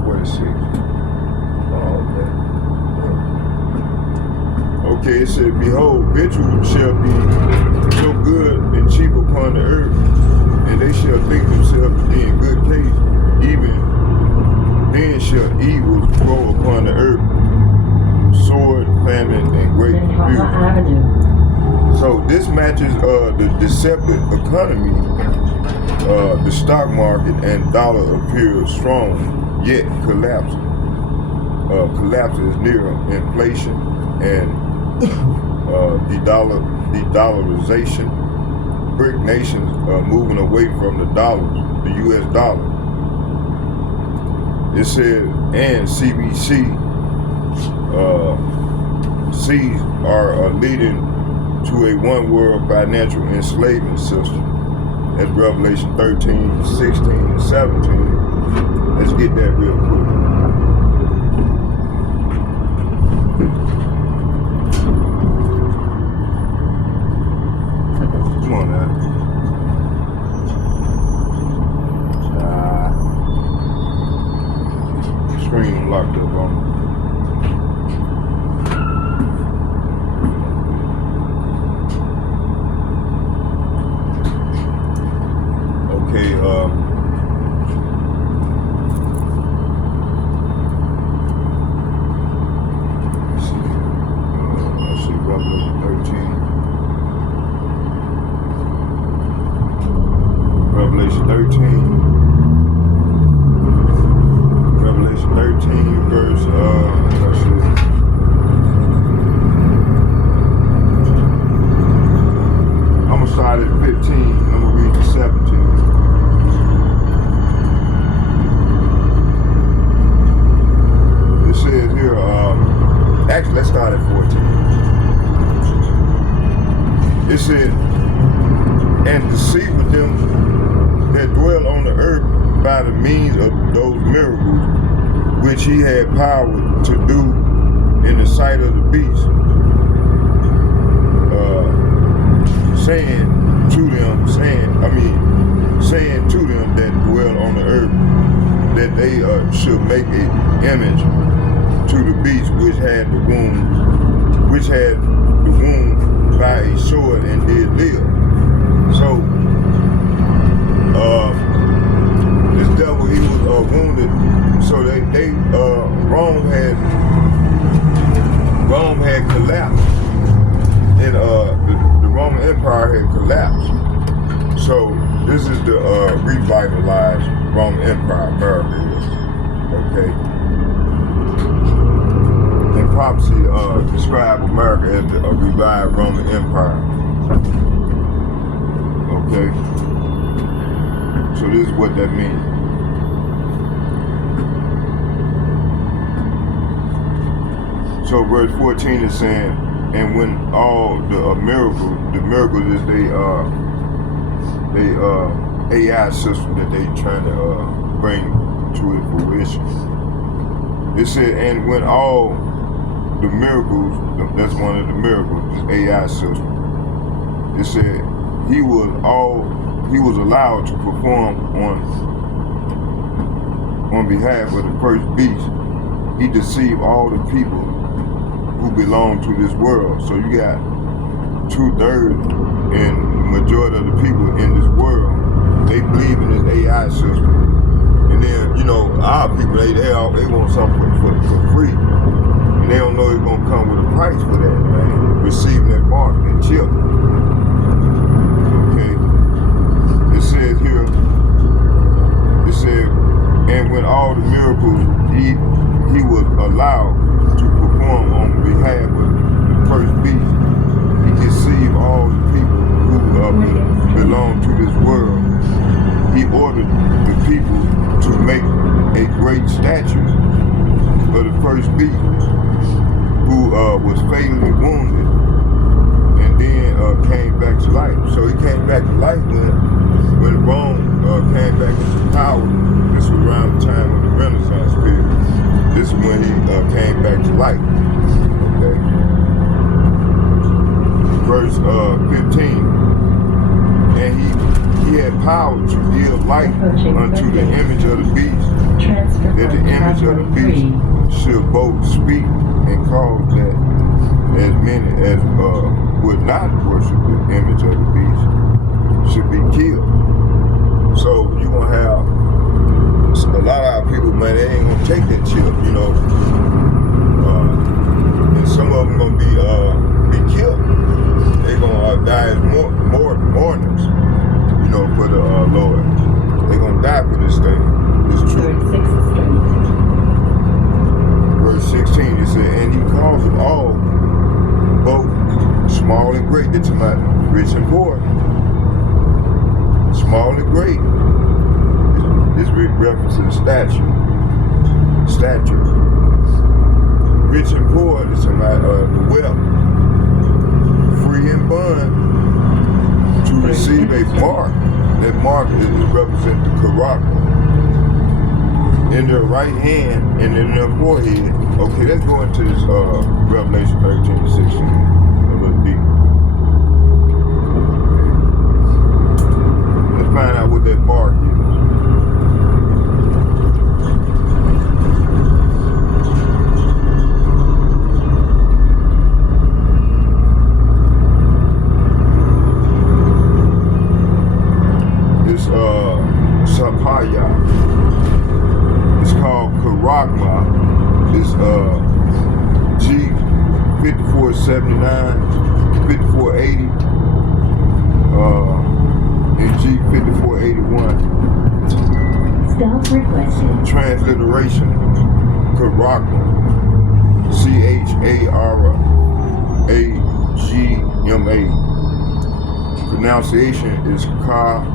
46. Oh, okay. Okay, it said, "Behold, victual shall be so good and cheap upon the earth, and they shall think themselves to be in good case. Even then shall evils grow upon the earth, sword, famine, and great confusion." So this matches the deceptive economy. The stock market and dollar appear strong, yet collapsing. Collapse is near inflation and de-dollarization. BRIC nations are moving away from the U.S. dollar. It said, and CBCs are leading to a one-world financial enslavement system. That's Revelation 13, 16, and 17. Let's get that real quick. Come on now. Screen locked up on me. Okay, let's see, Revelation 13. Revelation 13. Revelation 13, verse, let's see. I'm gonna start at 15, and I'm gonna read to 17. It says here, actually, let's start at 14. It said, "And deceived them that dwell on the earth by the means of those miracles which he had power to do in the sight of the beast, saying to them that dwell on the earth that they should make an image to the beast which had the wound by a sword and did live." So this devil, he was wounded. So Rome had collapsed, and the Roman Empire had collapsed. So this is the revitalized Roman Empire, America is. Okay. And prophecy described America as a revived Roman Empire. Okay. So this is what that means. So verse 14 is saying, "And when all the miracles is they AI system that they trying to bring to its fruition." It said, "And when all the miracles," that's one of the miracles, this AI system. It said he was allowed to perform on behalf of the first beast. He deceived all the people who belong to this world. So you got 2/3 and majority of the people in this world, they believe in this AI system. And then, you know, our people, they want something for free. And they don't know it's gonna come with a price for that, man. Receiving that mark, that chip. Okay. It says here, and when all the miracles he was allowed to perform on behalf of the first beast, he deceived all the people who belong to this world. He ordered the people to make a great statue of the first beast who was fatally wounded and then came back to life. So he came back to life when Rome came back into power. This was around the time of the Renaissance period. This is when he came back to life. Okay. Verse 15. And he had power to give life unto the image of the beast, that the image of the beast should both speak and cause that as many as would not worship the image of the beast should be killed. So you're going to have a lot of our people, man, they ain't going to take that chip, you know. And some of them going to be killed. They're going to die as mourners, you know, for the Lord. They're going to die for this thing. It's true. Verse 16, it said, and he calls them all, both small and great. They're talking about rich and poor. Small and great. This references statue. Rich and poor, they're talking about the wealth. Free and bond to receive a mark. That mark is represent the character in their right hand and in their forehead. Okay, let's go into this Revelation 13 to 16 a little deeper. Let's find out what that mark is. Sapaya. It's called Karagma. It's G5479, 5480, and G5481. Stop requested. Transliteration, Karagma. CHARAGMA. Pronunciation is Ka-Agma.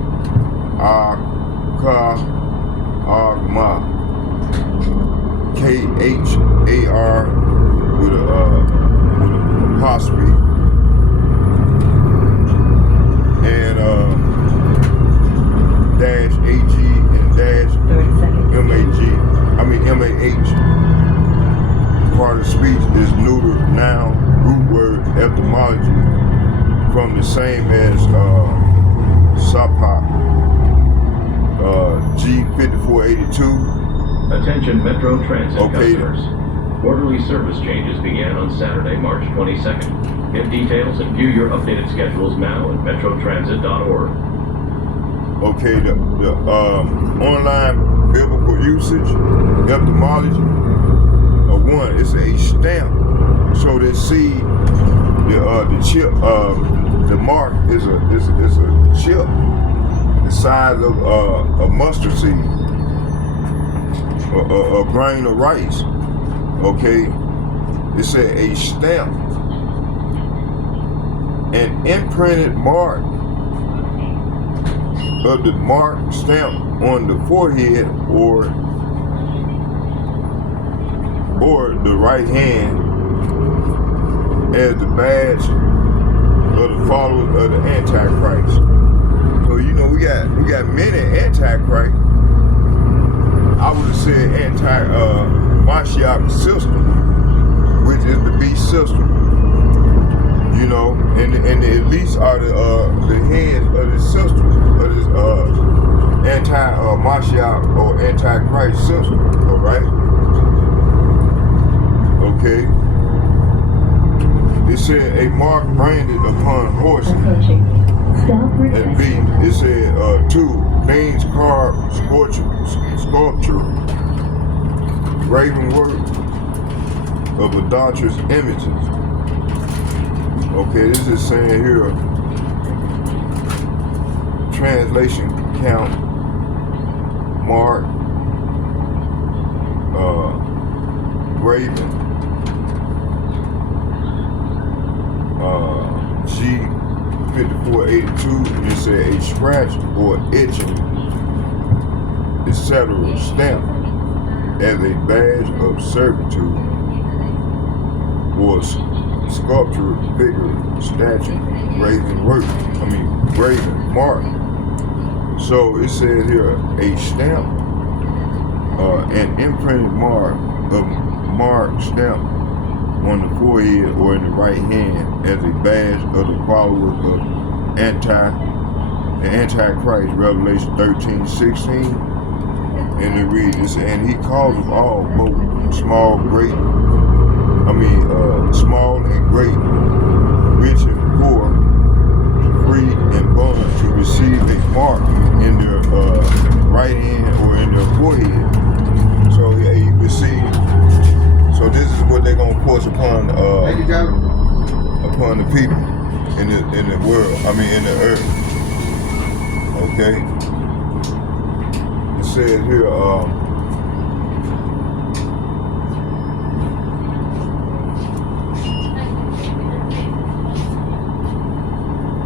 K-H-A-R with a apostrophe. And dash A-G and dash M-A-G. I mean M-A-H. Part of speech is neuter noun, root word, etymology, from the same as Sapa. G5482. Attention Metro Transit customers. Orderly service changes began on Saturday, March 22nd. Get details and view your updated schedules now at metrotransit.org. Okay, the online biblical usage, etymology, one, it's a stamp. So they see the chip, the mark is a chip the size of a mustard seed, a grain of rice. Okay, it said a stamp, an imprinted mark of the mark stamp on the forehead or the right hand as the badge of the followers of the Antichrist. So you know we got many Antichrist. I would have said Mashiach system, which is the beast system. You know, and the elites are the heads of this system, of this anti-Mashiach or Antichrist system. All right. Okay. It said a mark branded upon horses. Approaching. Stealth At B, requested. it said 2 names carved sculpture, graven work of idolatrous images. Okay, this is saying here translation count mark graven G5482, and it said a scratch or etching, etc. stamp as a badge of servitude or sculpture, figure, statue, graven work. Graven mark. So it says here a stamp, an imprinted mark of mark stamp on the forehead or in the right hand as a badge of the followers of the Antichrist, Revelation 13:16. And it reads, and he calls them all, both small, small and great, rich and poor, free and bond, to receive a mark in their right hand or in their forehead. So yeah, you can see. So this is what they're gonna force upon the people in the world. In the earth. Okay. It says here.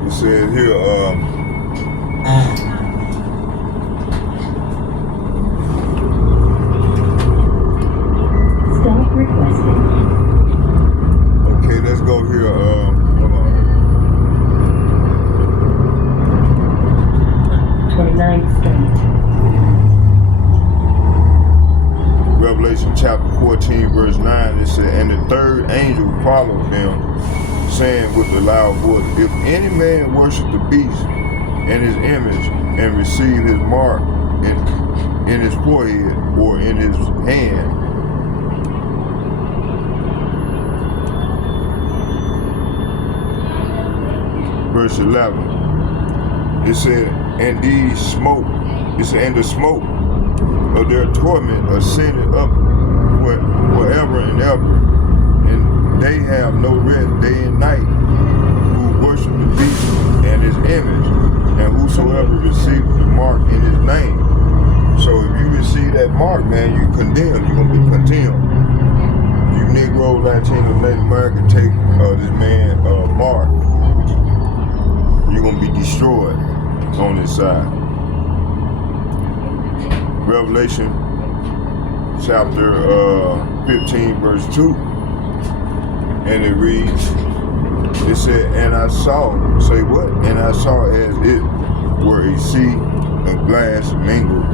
It says here. Stealth requested. Okay, let's go here. Hold on. 29th Street. Revelation chapter 14, verse 9. It said, and the third angel followed them, saying with a loud voice, if any man worship the beast and his image and receive his mark in his forehead or in his hand, verse 11, it said, and these smoke, it said, and the smoke of their torment ascended up forever and ever, and they have no rest day and night, who worship the beast and his image, and whosoever receives the mark in his name. So if you receive that mark, man, you condemned, you're going to be condemned. You Negro, Latino, Native American, take this man mark, you're going to be destroyed on this side. Revelation chapter 15, verse 2. And it reads, it said, and I saw, say what? And I saw as it were a sea of glass mingled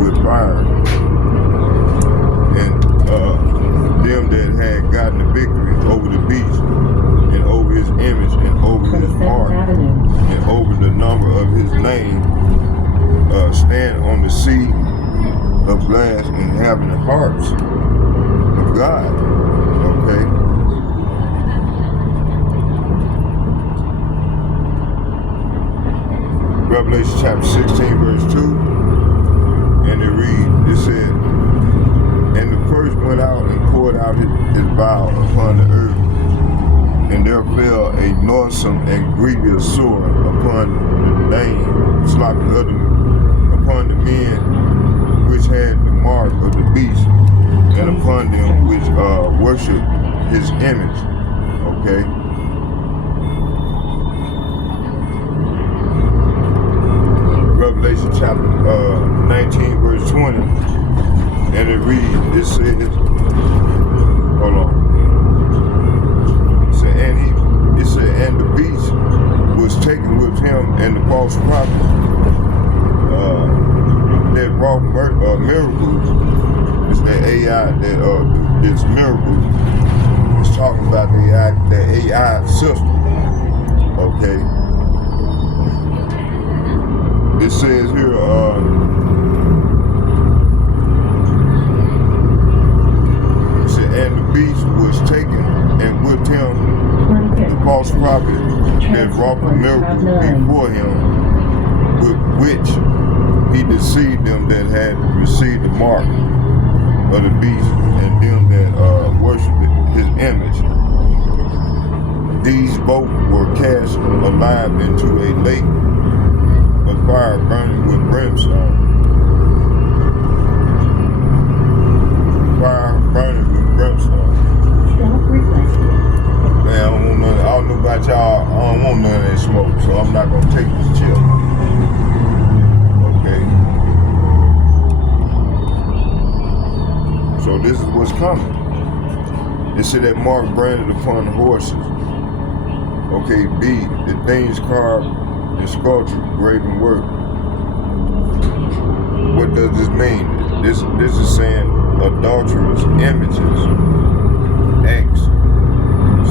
with fire. And them that had gotten the victory over the beast, and over his image, and over his mark, and over the number of his name, stand on the sea of glass and having the hearts of God. Okay. Revelation chapter 16, verse 2. And it reads, it said, and the first went out and poured out his vial upon the earth, and there fell a noisome and grievous sword upon the upon the men which had the mark of the beast, and upon them which worship his image. Okay. Revelation chapter 19, verse 20, and it reads, it says, hold on. It said, and the beast was taken with him, and the false prophet that wrought miracles. It's the AI that it's miracles. It's talking about the AI system. Okay. It says here, it said, and the beast was taken, and with him wrought the miracles before him, with which he deceived them that had received the mark of the beast and them that worshipped his image. These both were cast alive into a lake of fire burning with brimstone. Fire burning with brimstone. Man, I don't know about y'all. I don't want none of that smoke, so I'm not gonna take this chip. Okay. So this is what's coming. It said that mark branded upon the horses. Okay, B, the things carved in sculpture, graven work. What does this mean? This is saying adulterous images. Acts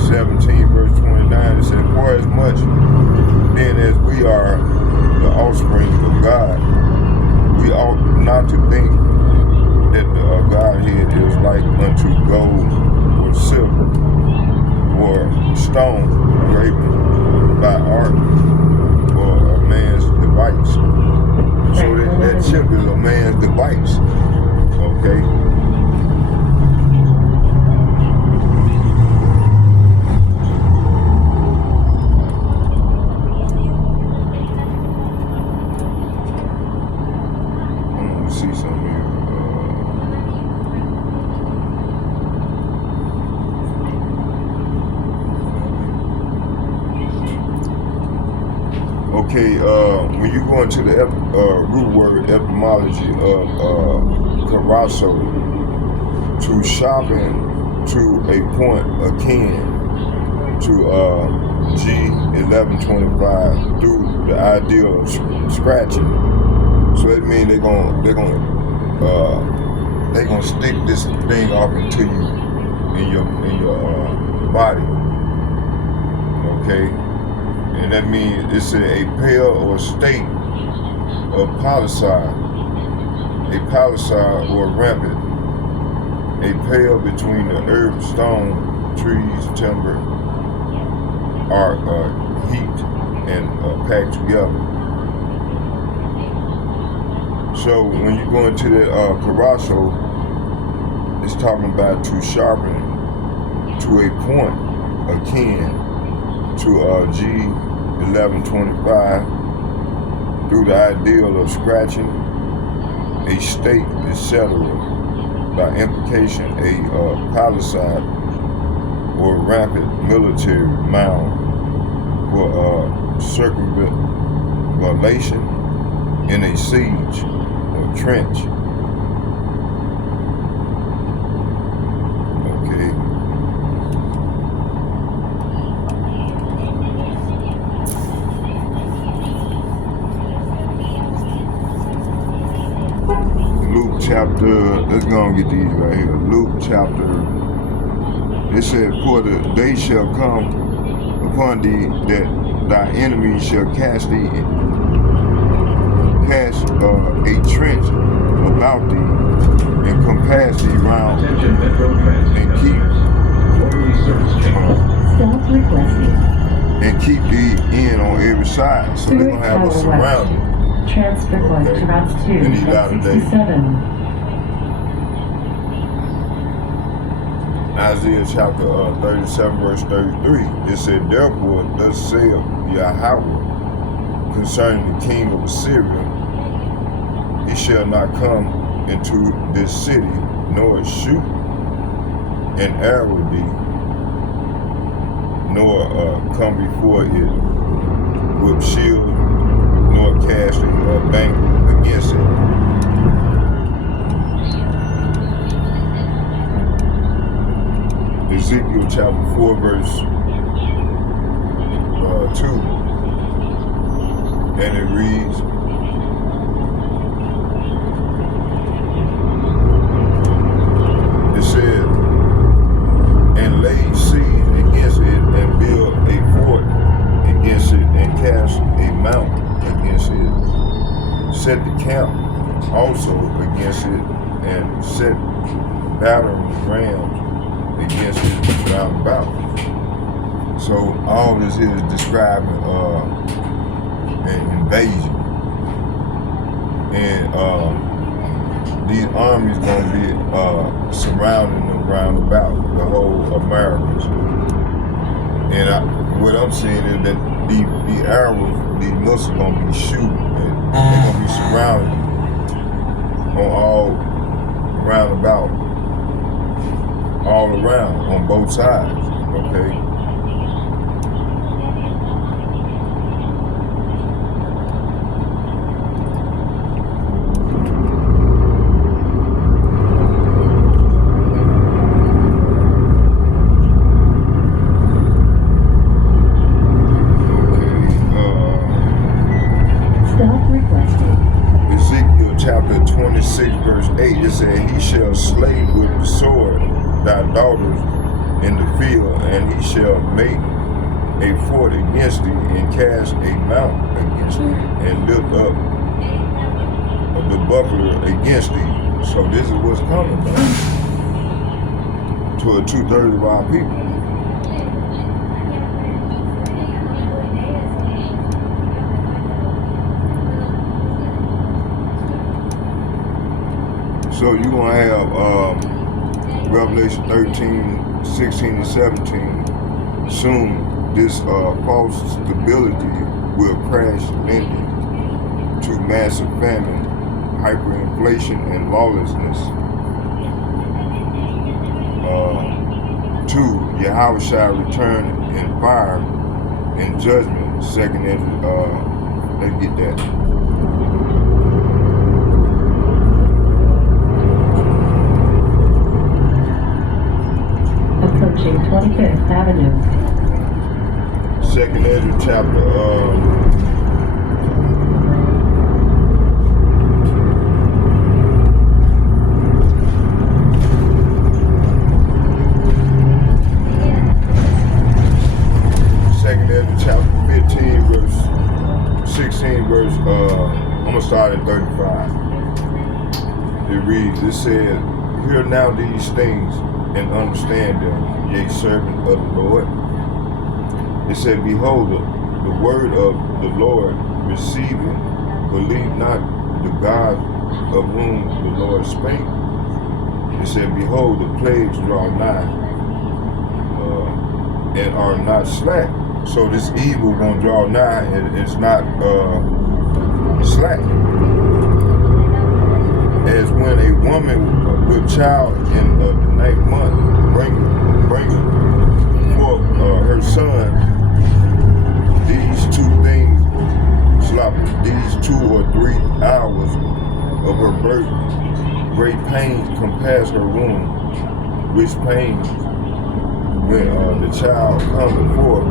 17 verse 29, it said, for as much then as we are the offspring of God, we ought not to think that the Godhead is like unto gold or silver or stone graven by art or a man's device. So that chip is a man's device. Okay? Okay, when you go into the root word etymology of carousel, to sharpen to a point akin to G1125 through the idea of scratching. So that means they're gonna stick this thing off into you in your body. Okay. And that means it's a pale or state of palisade, a palisade or rampant, a pale between the earth, stone, trees, timber, are heaped and packed together. So when you go into the carousel, it's talking about to sharpen to a point akin to G1125 through the ideal of scratching, a stake, etc. By implication, a palisade or rampant military mound for circumvallation in a siege or trench. Chapter, let's go and get these right here. Luke chapter, it said, for the day shall come upon thee that thy enemies shall cast a trench about thee and compass thee round and keep thee in on every side. So they're gonna have us surrounded. Transfer point to route 2 at 67. Isaiah chapter 37 verse 33, it said, therefore thus saith Yahweh concerning the king of Assyria, he shall not come into this city, nor shoot an arrow thee, nor come before it with shield, nor cast a bank against it. Ezekiel chapter 4 verse 2, and it reads, it said, and lay siege against it, and build a fort against it, and cast a mount against it, set the camp also against it, and set battering rams against it round about. So all this here is describing an invasion, and these armies gonna be surrounding them round about the whole Americas. And what I'm saying is that the Arabs, these Muslims gonna be shooting, and they're gonna be surrounded on all round about, all around on both sides. Okay. Ezekiel chapter 26 verse 8, it said, he shall slay with the sword thy daughters in the field, and he shall make a fort against thee, and cast a mount against thee, and lift up the buckler against thee. So this is what's coming, man, to 2/3 of our people. So you're going to have Revelation 13, 16, and 17. Soon this false stability will crash, lending to massive famine, hyperinflation, and lawlessness. 2. Yahweh shall return in fire and judgment. Second, let's get that. Approaching 25th Avenue. Second Ezra chapter Second Ezra chapter 15 verse 16 verse I'm gonna start at 35. It reads, it says, hear now these things and understand them, ye servant of the Lord. It said, behold, the word of the Lord receiving, believe not the God of whom the Lord spake. It said, behold, the plagues draw nigh, and are not slack. So this evil gonna draw nigh, and it's not slack. As when a woman with child in the ninth month bringeth forth her son, these 2 things, these 2 or 3 hours of her birth, great pains compass her womb, which pains when the child cometh forth,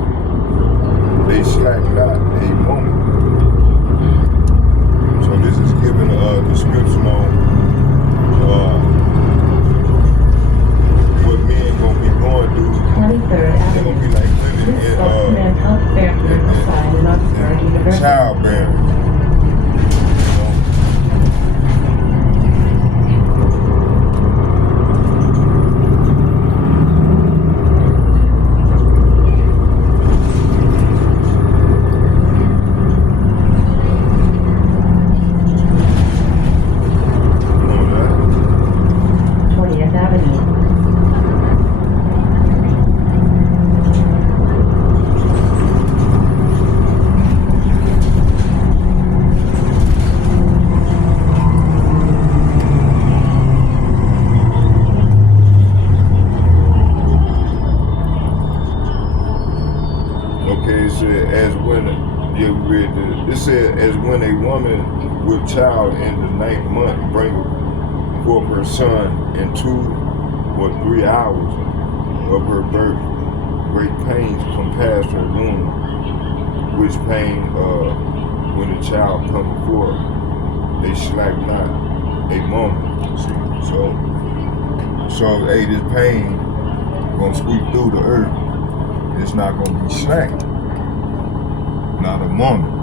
they slack not a moment. So this is giving a description on what men gonna be going through. 23rd They're gonna Avenue. be like living This spokesman helped Fairfield reside in Oxford in University. childbearing. It said, as when a woman with child in the ninth month bringeth forth her son in 2 or 3 hours of her birth, great pains compass her womb, which pain when the child cometh forth, they slack not a moment. See? So hey, this pain gonna sweep through the earth. It's not gonna be slack. Not a moment.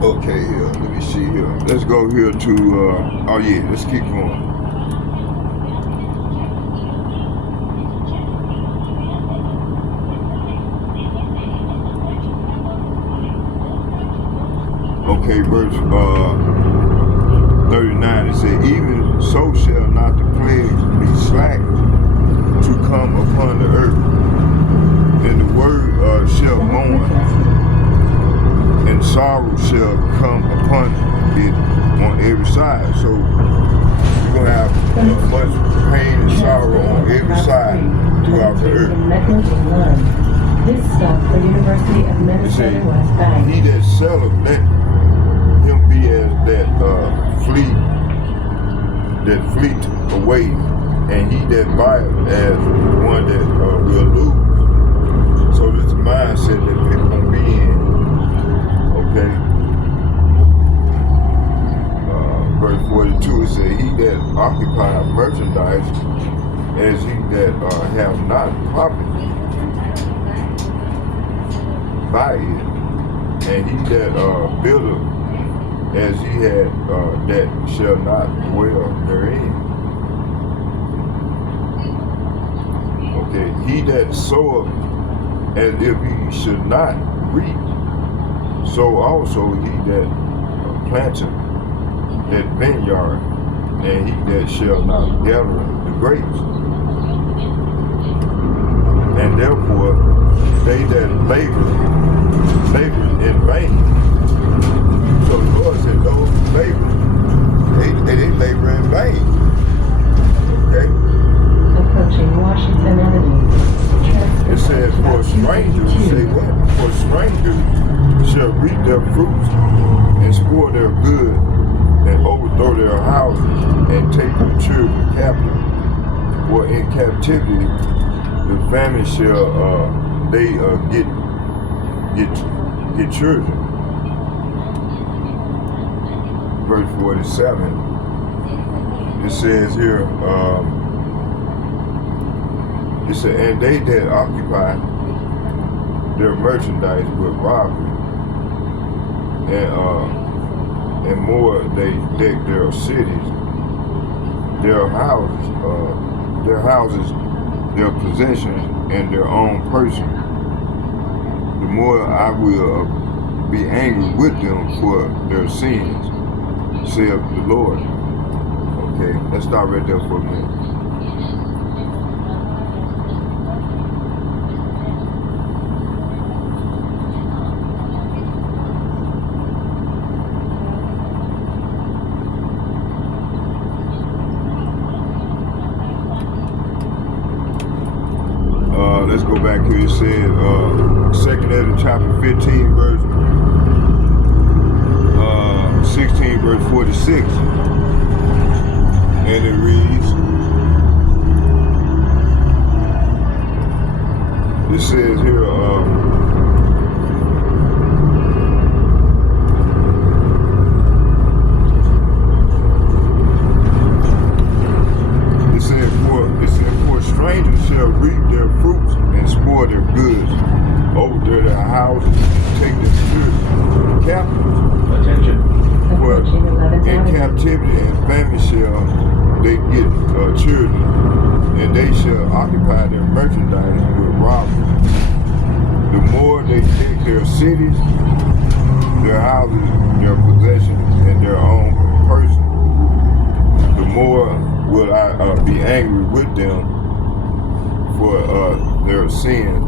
Okay, here, let me see here. Let's go here to, oh yeah, let's keep going. Okay, verse 39, it said, even so shall not the plagues be slack to come upon the earth, and the word shall mourn, and sorrow shall come upon it on every side. So you're going to have much pain and sorrow on every side throughout the earth. This stop for University of Minnesota West Bank. He that selleth, let him be as that fleet away, and he that buyeth as one that will lose. So this is the mindset that people gonna be in. Okay. Verse 42, it says, he that occupieth merchandise as he that have not profit by it, and he that buildeth as he had that shall not dwell therein. Okay, he that soweth as if he should not reap, so also he that planteth that vineyard, and he that shall not gather the grapes. And therefore they that labor in vain. So the Lord said, those who labor, they labor in vain. Okay? Approaching Washington Avenue. It says, for strangers, say what? For strangers shall reap their fruits and spoil their good and overthrow their houses and take their children captive. For in captivity the famine shall they get children. Verse 47, it says here, it said, and they that occupy their merchandise with robbery, and more they deck their cities, their houses, their possessions, and their own person. The more I will be angry with them for their sins, saith the Lord. Okay, let's stop right there for a minute. Let's go back here. It said, 2nd Ezra chapter 15, verse 16, verse 46. And it reads, it says here, for strangers shall reap their fruits and spoil their goods, overthrow their houses, take their children captives. Attention. For in captivity and famine shall they get children, and they shall occupy their merchandise with robbery. The more they take their cities, their houses, their possessions, and their own person, the more will I be angry with them for their sin,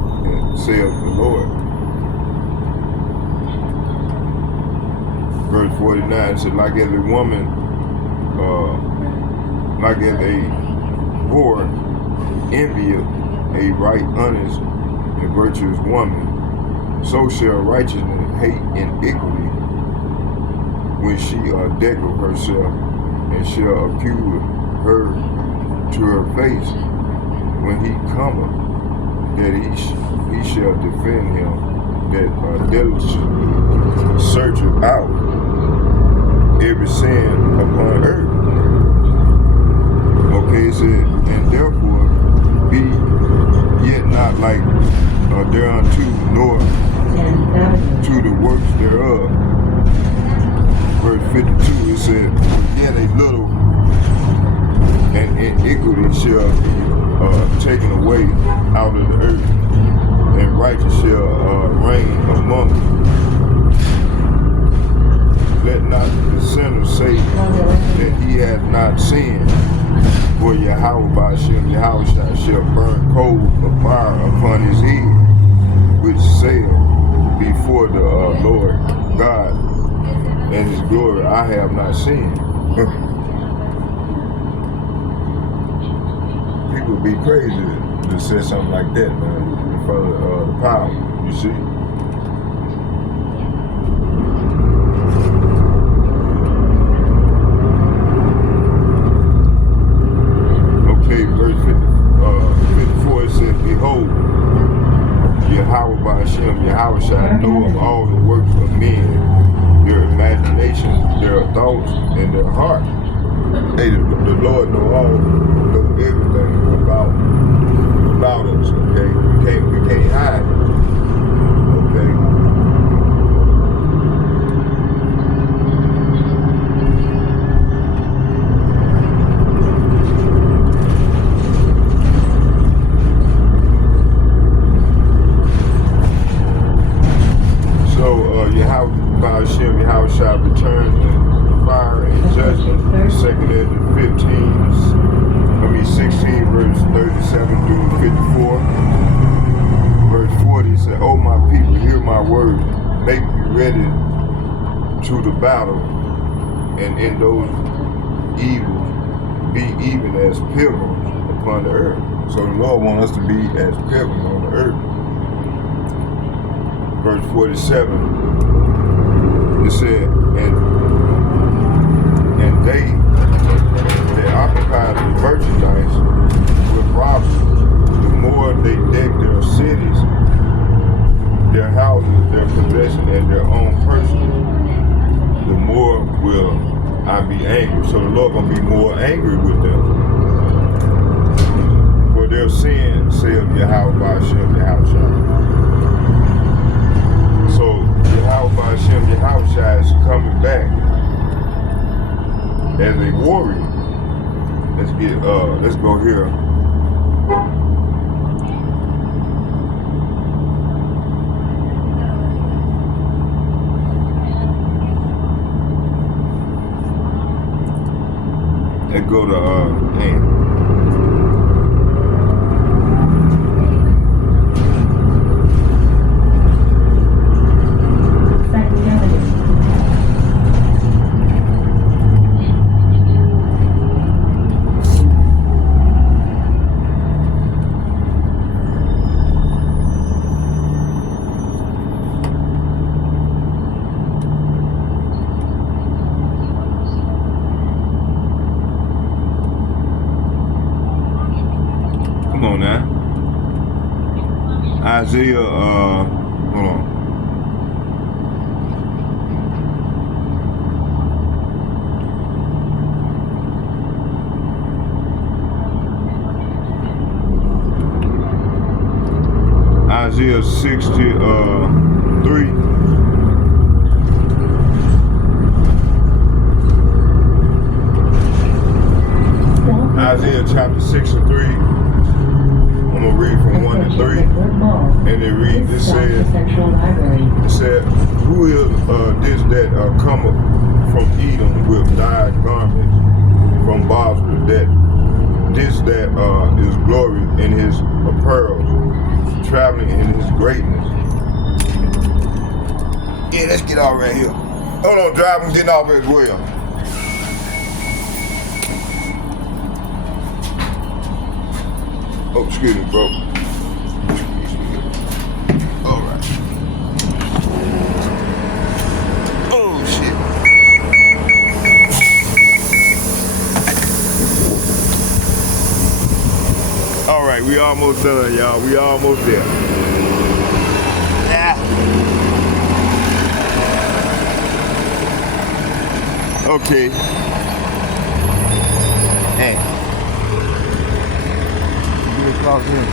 saith the Lord. Verse 49 said, like as a woman, like as a whore envieth a right, honest, and virtuous woman, so shall righteousness hate iniquity when she decketh herself, and shall accuse her to her face when he cometh, that he shall defend him that diligently searcheth out every sin upon earth. Okay, it said, and therefore be yet not like thereunto, nor to the works thereof. Verse 52, it said, yet a little, and iniquity shall be taken away out of the earth, and righteous shall reign among you. let not the sinner say that he has not sinned. For Yahweh by Shem Yahushua shall burn coals of fire upon his head, which said before the Lord God and his glory I have not seen. People be crazy to say something like that, man, in front of the power, you see. Okay, verse 54, it says, behold, Yahweh by Hashem, Yahweh shall know of all the works of men, their imagination, their thoughts, and their heart. Hey, the Lord know everything about us, okay? We can't hide it, okay? Yahweh by Hashem, Yahweh shall return in fire and judgment. 2nd Ezra 16, verse 37 through 54. Verse 40 said, "O my people, hear my word. Make you ready to the battle, and in those evils be even as pilgrims upon the earth." So the Lord wants us to be as pilgrims on the earth. Verse 47, it said, and they occupy the merchandise with robbery. The more they deck their cities, their houses, their possession, and their own person, the more will I be angry. So the Lord gonna be more angry with them. For their sin, saith Yahweh by Hashem, Yahushua. So Yahweh by Hashem, Yahushua is coming back as a warrior. Let's go here. Let's go to come on now. Isaiah, hold on. Isaiah 63. Isaiah chapter 63. I'm gonna read from 1 to 3, and it reads. It said, "Who is this that cometh from Edom with dyed garments from Bosra? That is glory in his apparel, traveling in his greatness." Yeah, let's get out right here. Hold on, drive, I'm getting off as well. Oh, excuse me, bro. All right. Oh, shit. All right, we almost done, y'all. We almost there. Yeah. Okay. Hey. Across here.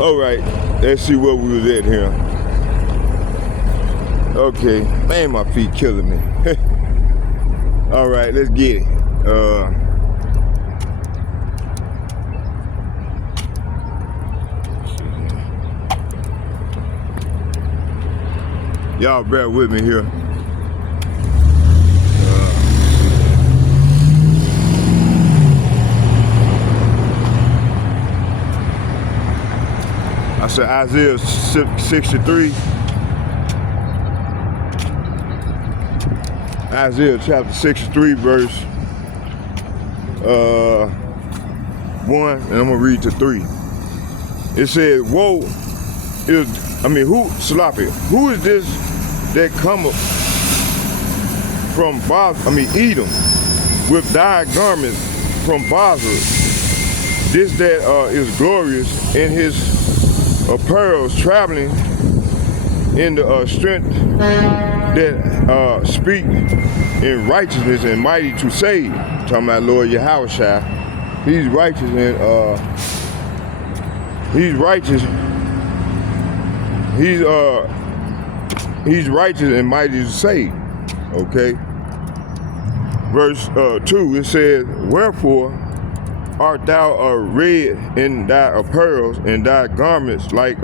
All right, let's see where we was at here. Okay, man, my feet killing me. All right, let's get it. Y'all bear with me here. I said Isaiah 63. Isaiah chapter 63 verse 1, and I'm gonna read to 3. It said, woe is, who is this that cometh from Edom with dyed garments from Basra? This that is glorious in his apparels, traveling in the strength that speak in righteousness and mighty to save. Talking about Lord Yahushua. He's righteous and he's righteous and mighty to save. Okay. Verse 2, it says, wherefore art thou red in thy apparels and thy garments like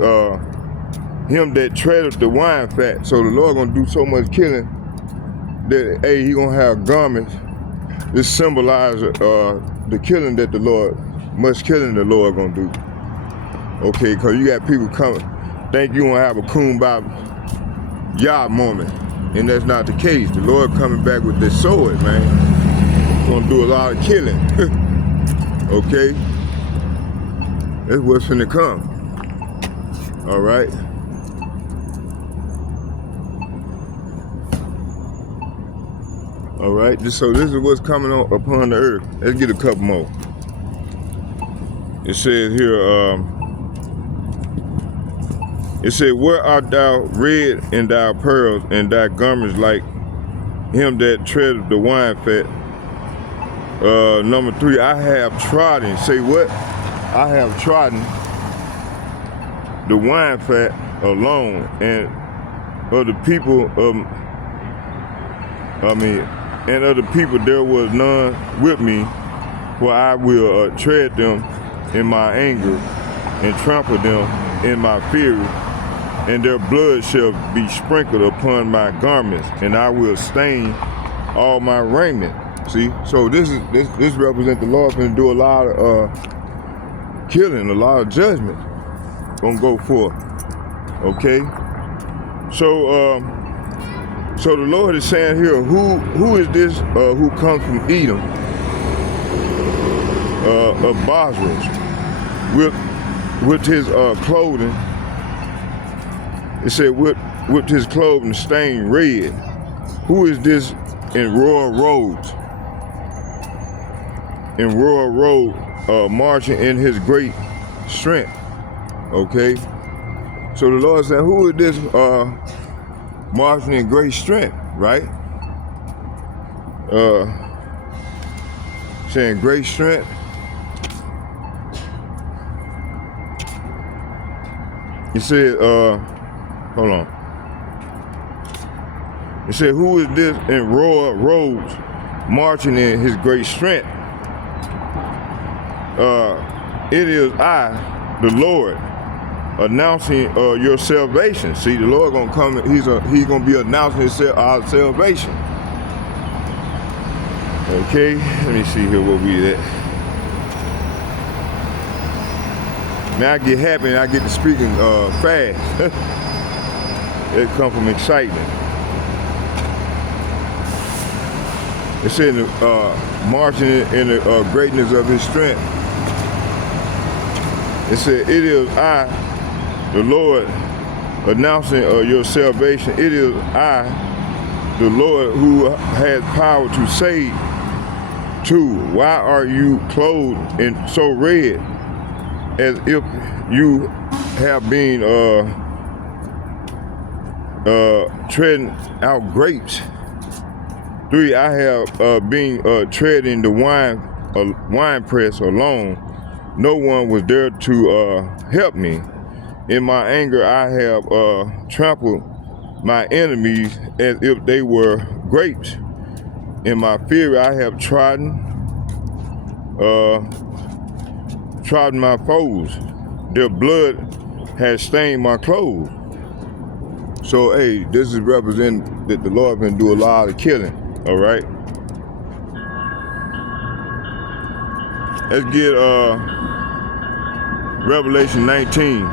him that treadeth the wine fat? So the Lord gonna do so much killing that, hey, he gonna have garments. This symbolizes the killing that much killing the Lord gonna do. Okay, cause you got people coming, think you gonna have a kumbaya moment, and that's not the case. The Lord coming back with this sword, man. He's gonna do a lot of killing. Okay, that's what's finna come. All right. All right, so this is what's coming upon the earth. Let's get a couple more. It says here, it said, where art thou red in thy pearls and thy garments like him that treadeth the wine fat? Number 3, I have trodden. Say what? I have trodden the wine fat alone, and of the people and of the people there was none with me, for I will tread them in my anger and trample them in my fury, and their blood shall be sprinkled upon my garments, and I will stain all my raiment. See, so this represents the Lord going to do a lot of killing, a lot of judgment gonna go forth. Okay, so so the Lord is saying here, who is this who comes from Edom, of Basra, with his clothing? It said with his clothing stained red. Who is this in royal robes? In royal robe, marching in his great strength. Okay, so the Lord said, who is this marching in great strength, right? Saying great strength. He said, hold on. He said, who is this in royal robes marching in his great strength? It is I, the Lord, announcing your salvation. See, the Lord gonna come. He's gonna be announcing our salvation. Okay, let me see here what we at. Now I get happy and I get to speaking fast. It come from excitement. It said marching in the greatness of his strength. It said, it is I, the Lord, announcing your salvation. It is I, the Lord, who has power to save. 2, why are you clothed in so red, as if you have been treading out grapes? 3, I have been treading the wine press alone. No one was there to help me. In my anger, I have trampled my enemies as if they were grapes. In my fury, I have trodden my foes. Their blood has stained my clothes. So hey, this is representing that the Lord been do a lot of killing. All right. Let's get Revelation 19.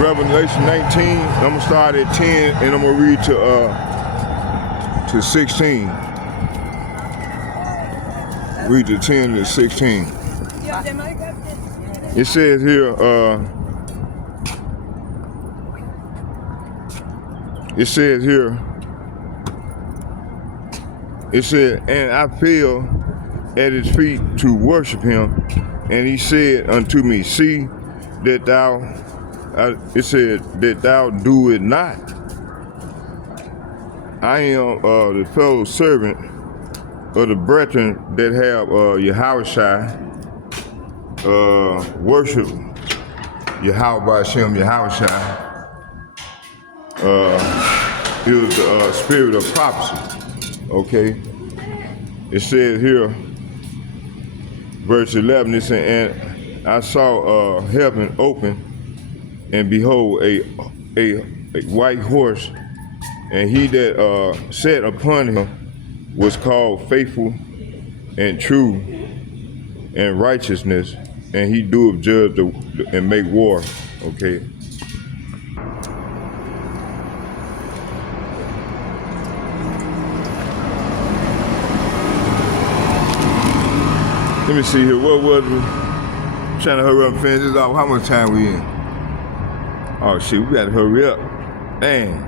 Revelation 19. I'm gonna start at 10 and I'm gonna read to 16. Read to 10 to 16. It says here, it said, and I fell at his feet to worship him, and he said unto me, see that thou, it said that thou do it not. I am the fellow servant of the brethren that have Yahushua, worship Yahweh Hashem Yahushua. It was the spirit of prophecy. Okay. It says here, verse 11, it said, and I saw heaven open, and behold, a white horse, and he that sat upon him was called faithful and true and righteousness, and he doeth judge and make war. Okay. Let me see here. What was we? I'm trying to hurry up and finish this off. How much time we in? Oh shit, we gotta hurry up. Man,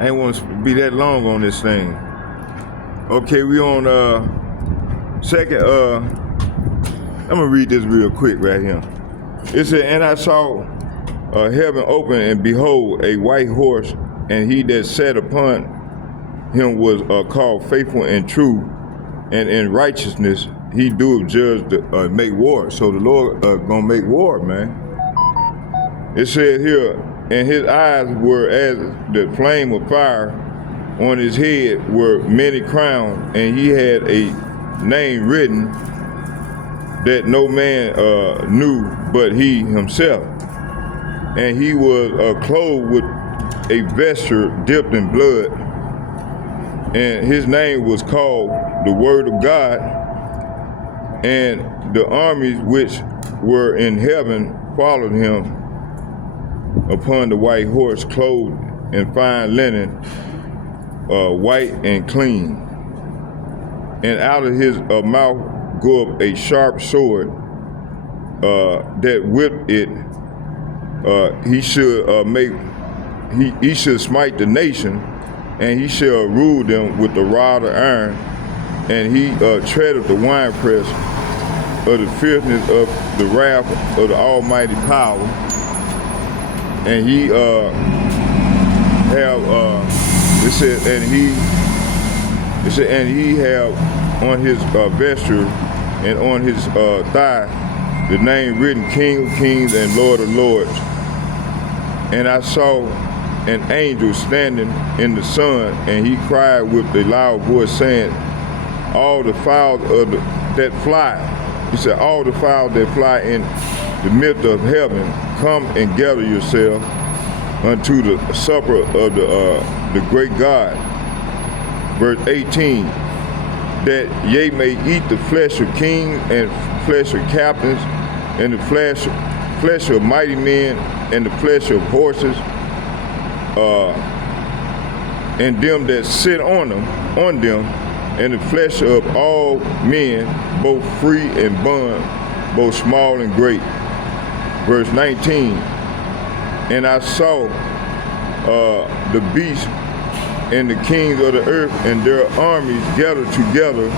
I ain't want to be that long on this thing. Okay, we on second. I'm gonna read this real quick right here. It said, and I saw heaven open, and behold, a white horse, and he that sat upon him was called faithful and true, and in righteousness he doeth judge to make war. So the Lord gonna make war, man. It said here, and his eyes were as the flame of fire, on his head were many crowns, and he had a name written that no man knew but he himself. And he was clothed with a vesture dipped in blood, and his name was called the Word of God. And the armies which were in heaven followed him upon the white horse, clothed in fine linen, white and clean. And out of his mouth go up a sharp sword, that with it he should smite the nation, and he shall rule them with the rod of iron, and he treadeth the winepress of the fierceness of the wrath of the Almighty power. And he and he have on his vesture and on his thigh the name written, King of Kings and Lord of Lords. And I saw an angel standing in the sun, and he cried with a loud voice, saying, all the fowls that fly, he said, all the fowls that fly in the midst of heaven, come and gather yourself unto the supper of the great God. Verse 18, that ye may eat the flesh of kings and flesh of captains, and the flesh of mighty men, and the flesh of horses, and them that sit on them, and the flesh of all men, both free and bond, both small and great. Verse 19, and I saw the beast and the kings of the earth and their armies gathered together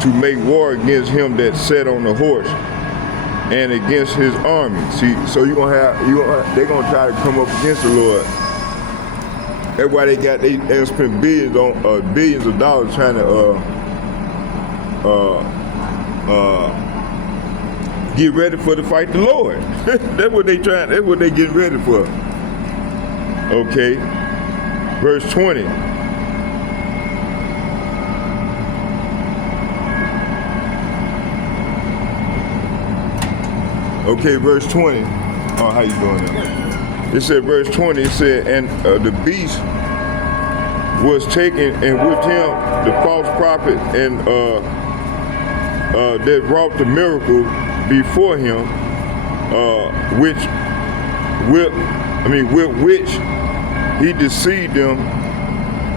to make war against him that sat on the horse and against his army. See, so they're gonna try to come up against the Lord. That's why they spend billions of dollars trying to get ready for the fight the Lord. That's what they getting ready for. Okay. Verse 20. Okay, verse 20. Oh, how you doing now? It said, verse 20, it said, and the beast was taken, and with him the false prophet, and that wrought the miracle before him, with which he deceived them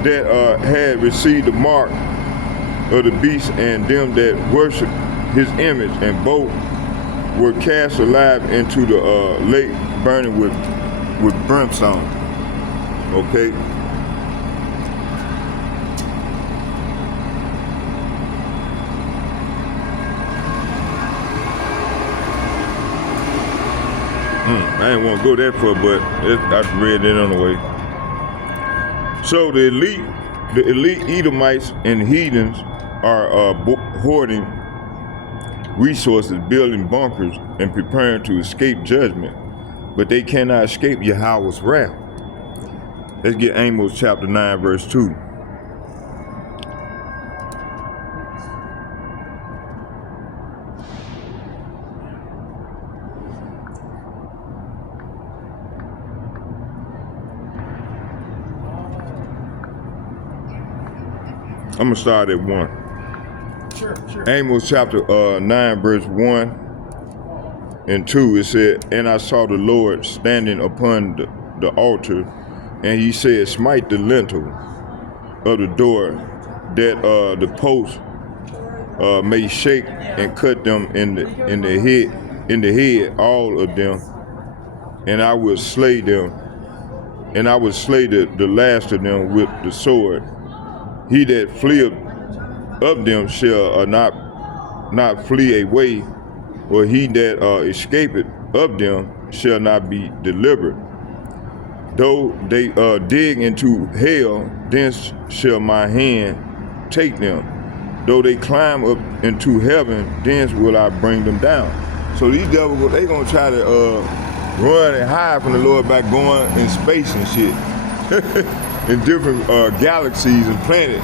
that had received the mark of the beast, and them that worship his image, and both were cast alive into the lake burning with brimstone. Okay. I didn't want to go that far, but I read it on the way. So the elite Edomites and heathens are hoarding resources, building bunkers, and preparing to escape judgment, but they cannot escape Yahweh's wrath. Let's get Amos chapter 9, verse 2. I'm gonna start at 1. Sure. Amos chapter 9, verse 1 and 2, it said, and I saw the Lord standing upon the altar, and he said, smite the lintel of the door, that the posts may shake, and cut them in the head, all of them, and I will slay them, and I will slay the last of them with the sword. He that fleeth of them shall not flee away, or he that escapeth of them shall not be delivered. Though they dig into hell, thence shall my hand take them. Though they climb up into heaven, thence will I bring them down. So these devils, they gonna try to run and hide from the Lord by going in space and shit. In different galaxies and planets.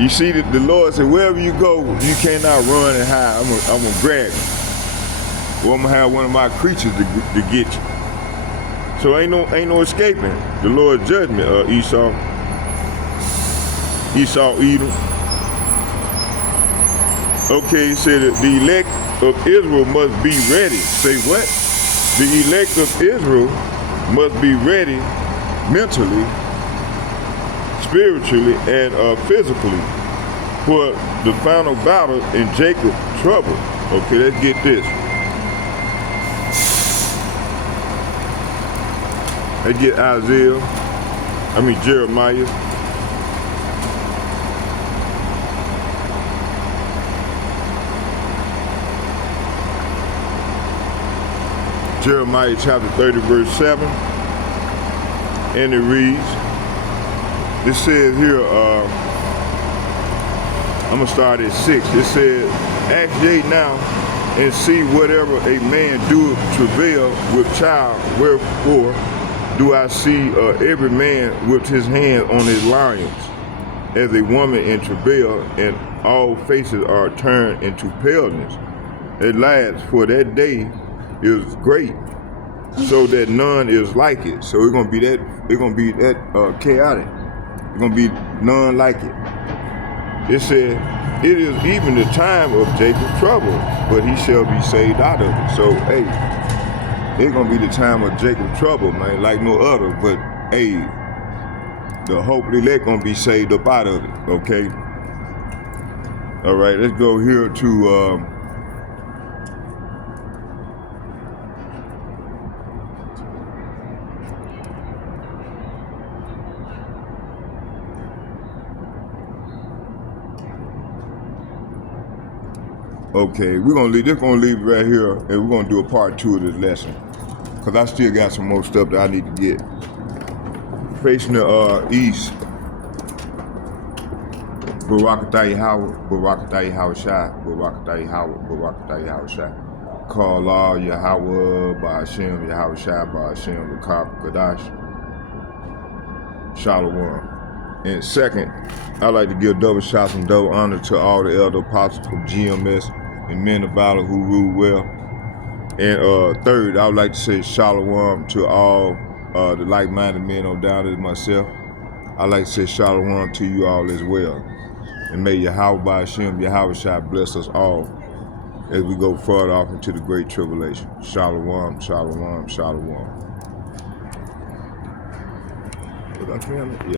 You see that the Lord said, wherever you go, you cannot run and hide. I'm gonna grab you. Or I'm gonna have one of my creatures to get you. So ain't no escaping the Lord's judgment, Esau, Edom. Okay, it said that the elect of Israel must be ready. Say what? The elect of Israel must be ready mentally, spiritually, and physically for the final battle in Jacob's trouble. Okay, let's get this. Let's get Jeremiah. Jeremiah chapter 30, verse 7. And it reads, it says here, I'm gonna start at 6. It says, ask ye now and see whatever a man doeth travail with child, wherefore do I see every man with his hand on his loins, as a woman in travail, and all faces are turned into paleness. At last, for that day is great, so that none is like it. So it's gonna be that chaotic. It's gonna be none like it. It said, it is even the time of Jacob's trouble, but he shall be saved out of it. So, hey, it's gonna be the time of Jacob's trouble, man, like no other. But, hey, the hopefully they're gonna be saved up out of it, okay? All right, let's go here to, okay, we're gonna leave it right here, and we're gonna do a part 2 of this lesson, cause I still got some more stuff that I need to get. Facing the east, Barakatayi Howard, Barakatayi Howard Shai, Barakatayi Howard, Barakatayi Howard Shai. Call Allah, Yahweh, Ba'ashem, Yahweh Shai, Ba'ashem, Rakab, Kadash, Shalom. And second, I'd like to give double shots and double honor to all the elder apostles of GMS and men of valor who rule well. And third, I would like to say shalom to all the like-minded men on down as myself. I'd like to say shalom to you all as well. And may Yahweh Hashem, Yahweh Shai bless us all as we go further off into the great tribulation. Shalom, shalom, shalom. Was I feeling it? Yeah.